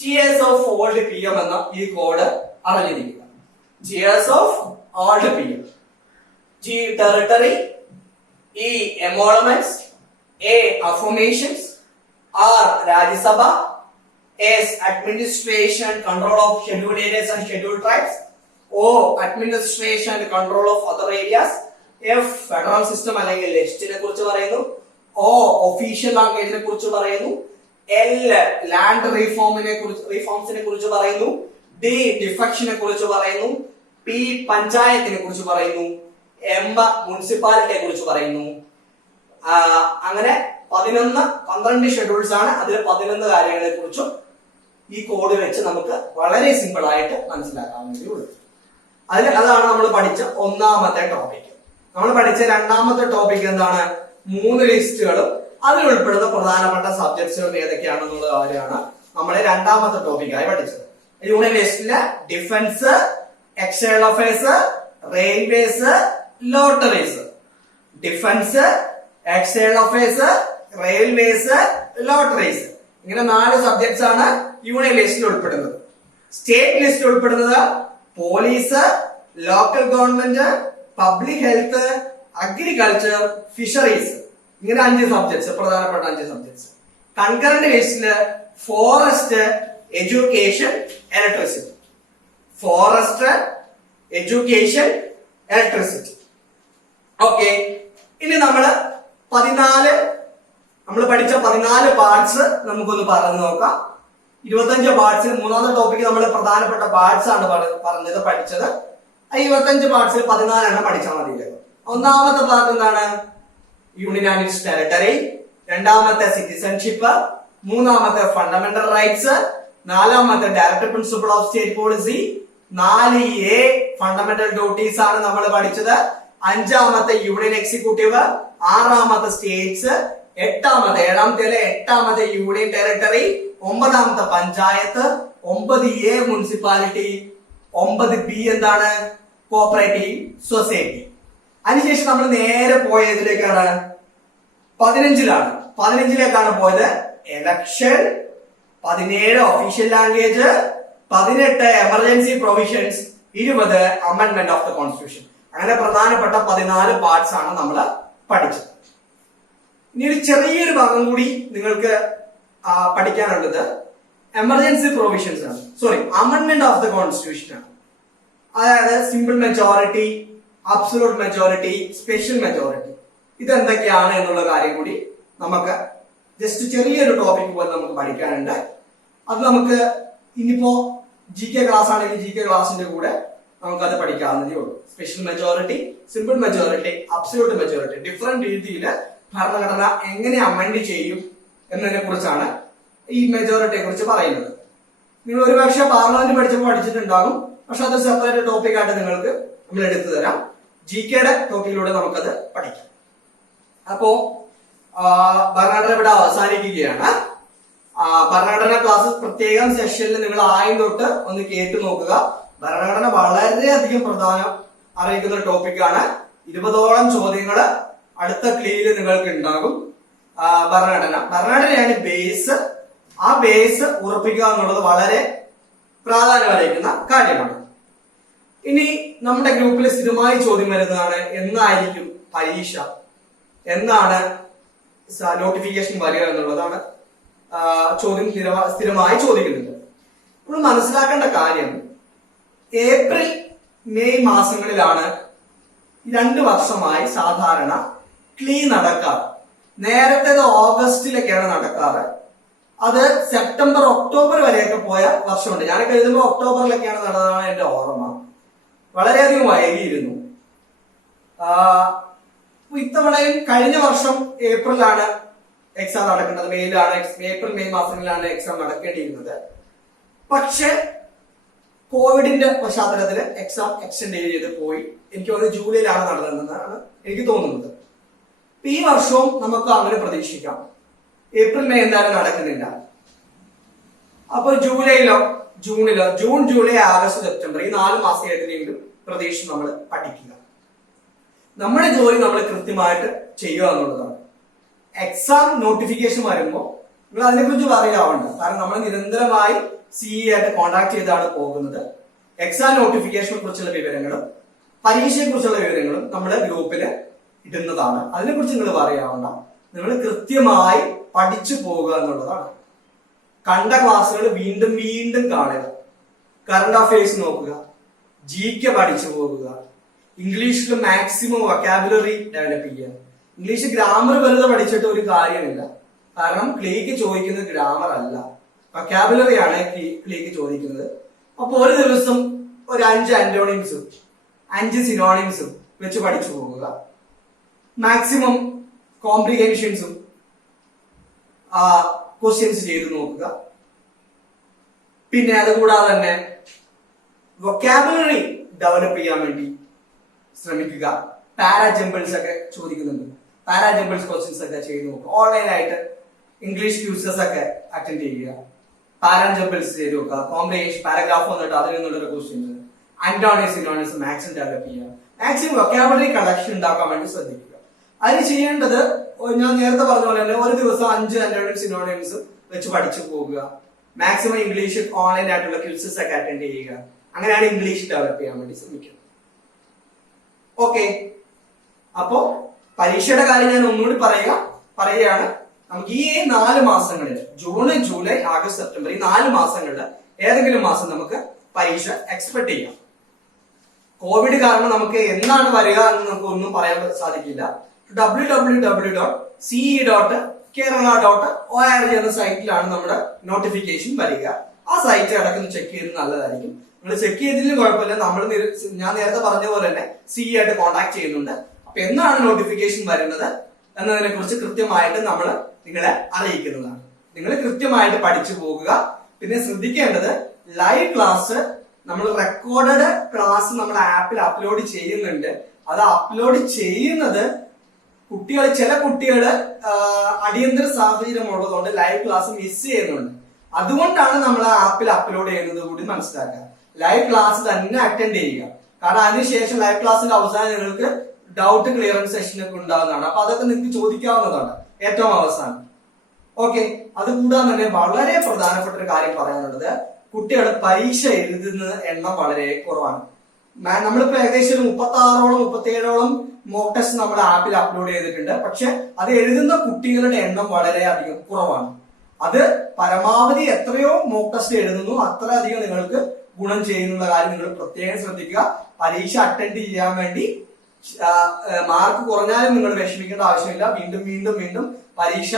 GS ഓഫ് ഓൾഡ് PM എന്ന ഈ കോഡ് അറിഞ്ഞിരിക്കുക. GS of old PM. G territory, E emoluments, A affirmations, R Rajya Sabha, S. Administration, control of scheduled areas and scheduled tribes. O. Administration and control of other areas. F. Federal system അല്ലെങ്കിൽ ലിസ്റ്റിനെ കുറിച്ച് പറയുന്നു. O. Official languageനെ കുറിച്ച് പറയുന്നു. L. Land reformsനെ കുറിച്ച് പറയുന്നു. D. Defectionനെ കുറിച്ച് പറയുന്നു. P. പഞ്ചായത്തിനെ കുറിച്ച് പറയുന്നു. M. മുനിസിപ്പാലിറ്റിയെ കുറിച്ച് പറയുന്നു. അങ്ങനെ 12 ഷെഡ്യൂൾസ് ആണ്. അതിൽ 11 കാര്യങ്ങളെ കുറിച്ചും ഈ കോഡ് വെച്ച് നമുക്ക് വളരെ സിമ്പിൾ ആയിട്ട് മനസ്സിലാക്കാൻ വേണ്ടിയുള്ളൂ. അതാണ് നമ്മൾ പഠിച്ച ഒന്നാമത്തെ ടോപ്പിക്. നമ്മൾ പഠിച്ച രണ്ടാമത്തെ ടോപ്പിക് എന്താണ്? 3 ലിസ്റ്റുകളും അതിൽ ഉൾപ്പെടുന്ന പ്രധാനപ്പെട്ട സബ്ജക്ട്സുകളും ഏതൊക്കെയാണെന്നുള്ള കാര്യമാണ് നമ്മൾ രണ്ടാമത്തെ ടോപ്പിക്കായി പഠിച്ചത്. യൂണിയൻ ലിസ്റ്റിലെ defence, external affairs, railways, lotteries. Defence, external affairs, railways, lotteries. ഇങ്ങനെ 4 സബ്ജക്ട്സ് ആണ് യൂണിയൻ ലിസ്റ്റിൽ ഉൾപ്പെടുന്നത്. സ്റ്റേറ്റ് ലിസ്റ്റിൽ ഉൾപ്പെടുന്നത് police, local government, public health, agriculture, fisheries. ഇങ്ങനെ 5 സബ്ജക്ട്സ്, പ്രധാനപ്പെട്ട 5 സബ്ജക്ട്സ്. കൺകറന്റ് ലിസ്റ്റില് forest, education, electricity. Forest, education, electricity. Okay, ഇനി നമ്മൾ പഠിച്ച 14 പാർട്സ് നമുക്കൊന്ന് പറഞ്ഞു നോക്കാം. 25 പാർട്സിൽ മൂന്നാമത്തെ ടോപ്പിക് നമ്മൾ പ്രധാനപ്പെട്ട പാർട്സ് ആണ് പഠിച്ചത്. 25 പാർട്സിൽ 14 പഠിച്ചാൽ മതി. ഒന്നാമത്തെ പാർട്ട് എന്താണ്? Union and its territory. രണ്ടാമത്തെ സിറ്റിസൺഷിപ്പ്. മൂന്നാമത്തെ ഫണ്ടമെന്റൽ റൈറ്റ്സ്. നാലാമത്തെ director principle of state policy. 4A fundamental duties ആണ് നമ്മൾ പഠിച്ചത്. 5ാമത്തെ യൂണിയൻ എക്സിക്യൂട്ടീവ്. 6ാമത്തെ സ്റ്റേറ്റ്സ്. 8ാമത്തെ യൂണിയൻ ടെറിട്ടറി. 9ാമത്തെ പഞ്ചായത്ത്. 9A municipality. 9B എന്താണ്? Cooperative society. അതിനുശേഷം നമ്മൾ നേരെ പോയതിലേക്കാണ് 15ലാണ്. 15ലേക്കാണ് പോയത് election. 17 official language. 18 emergency provisions. 20 amendment of the constitution. അങ്ങനെ പ്രധാനപ്പെട്ട 14 പാർട്സ് ആണ് നമ്മൾ പഠിച്ചത്. ഇനി ഒരു ചെറിയൊരു ഭാഗം കൂടി നിങ്ങൾക്ക് പഠിക്കാനുള്ളത് എമർജൻസി പ്രൊവിഷൻസ് ആണ്. അമെൻഡ്മെന്റ് ഓഫ് ദ കോൺസ്റ്റിറ്റ്യൂഷൻ ആണ്. അതായത് simple majority, absolute majority, special majority. ഇതെന്തൊക്കെയാണ് എന്നുള്ള കാര്യം കൂടി നമുക്ക് ജസ്റ്റ് ചെറിയൊരു ടോപ്പിക് പോലെ നമുക്ക് പഠിക്കാനുണ്ട്. അത് നമുക്ക് ഇനിയിപ്പോ GK ക്ലാസ് ആണെങ്കിൽ GK ക്ലാസിന്റെ കൂടെ നമുക്കത് പഠിക്കാവുന്നതേ ഉള്ളൂ. Special majority, simple majority, absolute majority, different രീതിയിൽ ഭരണഘടന എങ്ങനെ അമെൻഡ് ചെയ്യും എന്നതിനെ കുറിച്ചാണ് ഈ മെജോറിറ്റിയെ കുറിച്ച് പറയുന്നത്. നിങ്ങൾ ഒരുപക്ഷെ പാർലമെന്റ് പഠിച്ചപ്പോൾ പഠിച്ചിട്ടുണ്ടാകും. പക്ഷെ അത് സെപ്പറേറ്റ് ടോപ്പിക് ആയിട്ട് നിങ്ങൾക്ക് നമ്മൾ എടുത്തു തരാം. GKയുടെ ടോപ്പിക്കിലൂടെ നമുക്കത് പഠിക്കാം. അപ്പോ ഭരണഘടന ഇവിടെ അവസാനിക്കുകയാണ്. ഭരണഘടന ക്ലാസ് പ്രത്യേകം സെഷനിൽ നിങ്ങൾ ആദ്യം തൊട്ട് ഒന്ന് കേട്ടു നോക്കുക. ഭരണഘടന വളരെയധികം പ്രാധാന്യം അറിയിക്കുന്ന ഒരു ടോപ്പിക്കാണ്. 20ഓളം ചോദ്യങ്ങൾ അടുത്ത ക്ലീനിൽ നിങ്ങൾക്ക് ഉണ്ടാകും. ഭരണഘടനയാണ് ബേസ്. ആ ബേസ് ഉറപ്പിക്കുക എന്നുള്ളത് വളരെ പ്രാധാന്യം അറിയിക്കുന്ന കാര്യമാണ്. ഇനി നമ്മുടെ ഗ്രൂപ്പിൽ സ്ഥിരമായി ചോദ്യം വരുന്നതാണ്, എന്നായിരിക്കും പരീക്ഷ, എന്നാണ് നോട്ടിഫിക്കേഷൻ വരിക എന്നുള്ളതാണ് ചോദ്യം സ്ഥിരമായി ചോദിക്കുന്നുണ്ട്. നമ്മൾ മനസ്സിലാക്കേണ്ട കാര്യം, ഏപ്രിൽ മെയ് മാസങ്ങളിലാണ് 2 വർഷമായി സാധാരണ ക്ലീ നടക്കാറ്. നേരത്തെ ഓഗസ്റ്റിലൊക്കെയാണ് നടക്കാറ്. അത് സെപ്റ്റംബർ ഒക്ടോബർ വരെയൊക്കെ പോയ വർഷമുണ്ട്. ഞാനൊക്കെ എഴുതുമ്പോൾ ഒക്ടോബറിലൊക്കെയാണ് നടന്നതാണ് എന്റെ ഓർമ്മ. വളരെയധികം വൈകിയിരുന്നു. ഇത്തവണയും കഴിഞ്ഞ വർഷം ഏപ്രിലാണ് എക്സാം നടക്കേണ്ടത്. ഏപ്രിൽ മെയ് മാസങ്ങളിലാണ് എക്സാം നടക്കേണ്ടിയിരുന്നത്. പക്ഷെ കോവിഡിന്റെ പശ്ചാത്തലത്തിൽ എക്സാം എക്സ്റ്റെൻഡ് ചെയ്ത് പോയി. എനിക്ക് തോന്നുന്നത് ജൂലൈയിലാണ് നടന്നതെന്നാണ് എനിക്ക് തോന്നുന്നത്. ഈ വർഷവും നമുക്ക് അങ്ങനെ പ്രതീക്ഷിക്കാം. ഏപ്രിൽ മെയ് എന്തായാലും നടക്കുന്നില്ല. അപ്പൊ ജൂലൈയിലോ ജൂൺ ജൂലൈ ആഗസ്റ്റ് സെപ്റ്റംബർ ഈ 4 മാസം ഏതിനെങ്കിലും പ്രതീക്ഷ നമ്മൾ പഠിക്കുക. നമ്മുടെ ജോലി നമ്മൾ കൃത്യമായിട്ട് ചെയ്യുക എന്നുള്ളതാണ്. എക്സാം നോട്ടിഫിക്കേഷൻ വരുമ്പോൾ നിങ്ങൾ അതിനെക്കുറിച്ച് പറയാവുണ്ട്. കാരണം നമ്മൾ നിരന്തരമായി CE ആയിട്ട് കോൺടാക്ട് ചെയ്താണ് പോകുന്നത്. എക്സാം നോട്ടിഫിക്കേഷനെ കുറിച്ചുള്ള വിവരങ്ങളും പരീക്ഷയെ കുറിച്ചുള്ള വിവരങ്ങളും നമ്മുടെ ഗ്രൂപ്പിൽ ഇടുന്നതാണ്. അതിനെക്കുറിച്ച് നിങ്ങൾ പറയാവുന്ന, നിങ്ങൾ കൃത്യമായി പഠിച്ചു പോവുക എന്നുള്ളതാണ്. കണ്ട ക്ലാസ്സുകൾ വീണ്ടും വീണ്ടും കാണുക, കറണ്ട് അഫയേഴ്സ് നോക്കുക, GK പഠിച്ചു പോകുക, ഇംഗ്ലീഷിൽ മാക്സിമം വൊക്കാബുലറി ഡെവലപ്പ് ചെയ്യുക. ഇംഗ്ലീഷ് ഗ്രാമർ വെറുതെ പഠിച്ചിട്ട് ഒരു കാര്യമില്ല. കാരണം ക്ലീക്ക് ചോദിക്കുന്നത് ഗ്രാമർ അല്ല, വൊക്കാബുലറി ആണ് ക്ലീക്ക് ചോദിക്കുന്നത്. അപ്പൊ ഒരു ദിവസം ഒരു 5 ആന്റോണിംസും 5 സിനോണിംസും വെച്ച് പഠിച്ചു പോകുക. മാക്സിമം കോംപ്രിഹെൻഷൻസും ക്വസ്റ്റ്യൻസ് ചെയ്ത് നോക്കുക. പിന്നെ അതുകൂടാതെ തന്നെ വൊക്കാബുലറി ഡെവലപ്പ് ചെയ്യാൻ വേണ്ടി ശ്രമിക്കുക. പാരാജമ്പിൾസ് ഒക്കെ ചോദിക്കുന്നുണ്ട്, പാരാജമ്പിൾസ് ക്വസ്റ്റ്യൻസ് ഒക്കെ ചെയ്ത് നോക്കുക. ഓൺലൈനായിട്ട് ഇംഗ്ലീഷ് ക്യൂസസ് ഒക്കെ അറ്റൻഡ് ചെയ്യുക, പാരാജമ്പിൾസ് ചെയ്ത് നോക്കുക. കോംപ്രിഹെൻഷൻ പാരഗ്രാഫ് വന്നിട്ട് അതിൽ നിന്നുള്ള ക്വസ്റ്റ്യൻസ്, ആന്റോണിയസ് സിനോണിയസ് മാക്സിമം ഡെവലപ്പ് ചെയ്യുക. മാക്സിമം വൊക്കാബുലറി കളക്ഷൻ ഉണ്ടാക്കാൻ വേണ്ടി ശ്രദ്ധിക്കുക. അതിന് ചെയ്യേണ്ടത് ഞാൻ നേരത്തെ പറഞ്ഞ പോലെ തന്നെ ഒരു ദിവസം 5 ആന്റോണിയസ് സിനോണിംസ് വെച്ച് പഠിച്ചു പോകുക. മാക്സിമം ഇംഗ്ലീഷ് ഓൺലൈൻ ആയിട്ടുള്ള ക്യൂസസ് ഒക്കെ അറ്റൻഡ് ചെയ്യുക. അങ്ങനെയാണ് ഇംഗ്ലീഷ് ഡെവലപ്പ് ചെയ്യാൻ വേണ്ടി ശ്രമിക്കുന്നത്. ഓക്കെ, അപ്പോ പരീക്ഷയുടെ കാര്യം ഞാൻ ഒന്നുകൂടി പറയുകയാണ്. നമുക്ക് ഈ 4 മാസങ്ങളിൽ, ജൂൺ, ജൂലൈ, ആഗസ്റ്റ്, സെപ്റ്റംബർ, ഈ 4 മാസങ്ങളിൽ ഏതെങ്കിലും മാസം നമുക്ക് പരീക്ഷ എക്സ്പെക്ട് ചെയ്യാം. കോവിഡ് കാരണം നമുക്ക് എന്നാണ് വരിക എന്ന് നമുക്ക് ഒന്നും പറയാൻ സാധിക്കില്ല. www.ce.kerala.org എന്ന സൈറ്റിലാണ് നമ്മുടെ നോട്ടിഫിക്കേഷൻ വരിക. ആ സൈറ്റ് അടക്കം ചെക്ക് ചെയ്ത് നല്ലതായിരിക്കും. നിങ്ങൾ ചെക്ക് ചെയ്തതിലും കുഴപ്പമില്ല. ഞാൻ നേരത്തെ പറഞ്ഞ പോലെ തന്നെ CE ആയിട്ട് കോൺടാക്ട് ചെയ്യുന്നുണ്ട്. അപ്പൊ എന്നാണ് നോട്ടിഫിക്കേഷൻ വരുന്നത് എന്നതിനെ കുറിച്ച് കൃത്യമായിട്ട് നമ്മൾ നിങ്ങളെ അറിയിക്കുന്നതാണ്. നിങ്ങൾ കൃത്യമായിട്ട് പഠിച്ചു പോകുക. പിന്നെ ശ്രദ്ധിക്കേണ്ടത് ലൈവ് ക്ലാസ്, നമ്മൾ റെക്കോർഡഡ് ക്ലാസ് നമ്മുടെ ആപ്പിൽ അപ്ലോഡ് ചെയ്യുന്നുണ്ട്. അത് അപ്ലോഡ് ചെയ്യുന്നത് ചില കുട്ടികൾ അടിയന്തര സാഹചര്യം ഉള്ളതുകൊണ്ട് ലൈവ് ക്ലാസ് മിസ് ചെയ്യുന്നുണ്ട്. അതുകൊണ്ടാണ് നമ്മൾ ആപ്പിൽ അപ്ലോഡ് ചെയ്യുന്നത് കൂടി മനസ്സിലാക്കുക. ലൈവ് ക്ലാസ് തന്നെ അറ്റൻഡ് ചെയ്യുക. കാരണം അതിനുശേഷം ലൈവ് ക്ലാസ്സിന്റെ അവസാനം നിങ്ങൾക്ക് ഡൗട്ട് ക്ലിയറൻസ് സെഷൻ ഒക്കെ ഉണ്ടാകുന്നതാണ്. അപ്പൊ അതൊക്കെ നിങ്ങൾക്ക് ചോദിക്കാവുന്നതാണ് ഏറ്റവും അവസാനം. ഓക്കെ, അതുകൂടാതെ തന്നെ വളരെ പ്രധാനപ്പെട്ട ഒരു കാര്യം പറയാനുള്ളത്, കുട്ടികൾ പരീക്ഷ എഴുതുന്ന എണ്ണം വളരെ കുറവാണ്. നമ്മളിപ്പോ ഏകദേശം 36ഓളം 37ഓളം മോക്ക് ടെസ്റ്റ് നമ്മുടെ ആപ്പിൽ അപ്ലോഡ് ചെയ്തിട്ടുണ്ട്. പക്ഷെ അത് എഴുതുന്ന കുട്ടികളുടെ എണ്ണം വളരെ അധികം കുറവാണ്. അത് പരമാവധി എത്രയോ മോക്ക് ടെസ്റ്റ് എഴുതുന്നു അത്രയധികം നിങ്ങൾക്ക് ഗുണം ചെയ്യുന്നുള്ള കാര്യം നിങ്ങൾ പ്രത്യേകം ശ്രദ്ധിക്കുക. പരീക്ഷ അറ്റൻഡ് ചെയ്യാൻ വേണ്ടി മാർക്ക് കുറഞ്ഞാലും നിങ്ങൾ വിഷമിക്കേണ്ട ആവശ്യമില്ല. വീണ്ടും വീണ്ടും വീണ്ടും പരീക്ഷ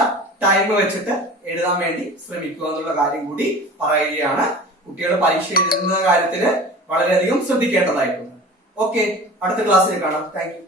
ടൈം വെച്ചിട്ട് എഴുതാൻ വേണ്ടി ശ്രമിക്കുക എന്നുള്ള കാര്യം കൂടി പറയുകയാണ്. കുട്ടികൾ പരീക്ഷ എഴുതുന്ന കാര്യത്തിൽ വളരെയധികം ശ്രദ്ധിക്കേണ്ടതായിട്ടുണ്ട്. ഓക്കെ, അടുത്ത ക്ലാസ്സിൽ കാണാം. Thank you.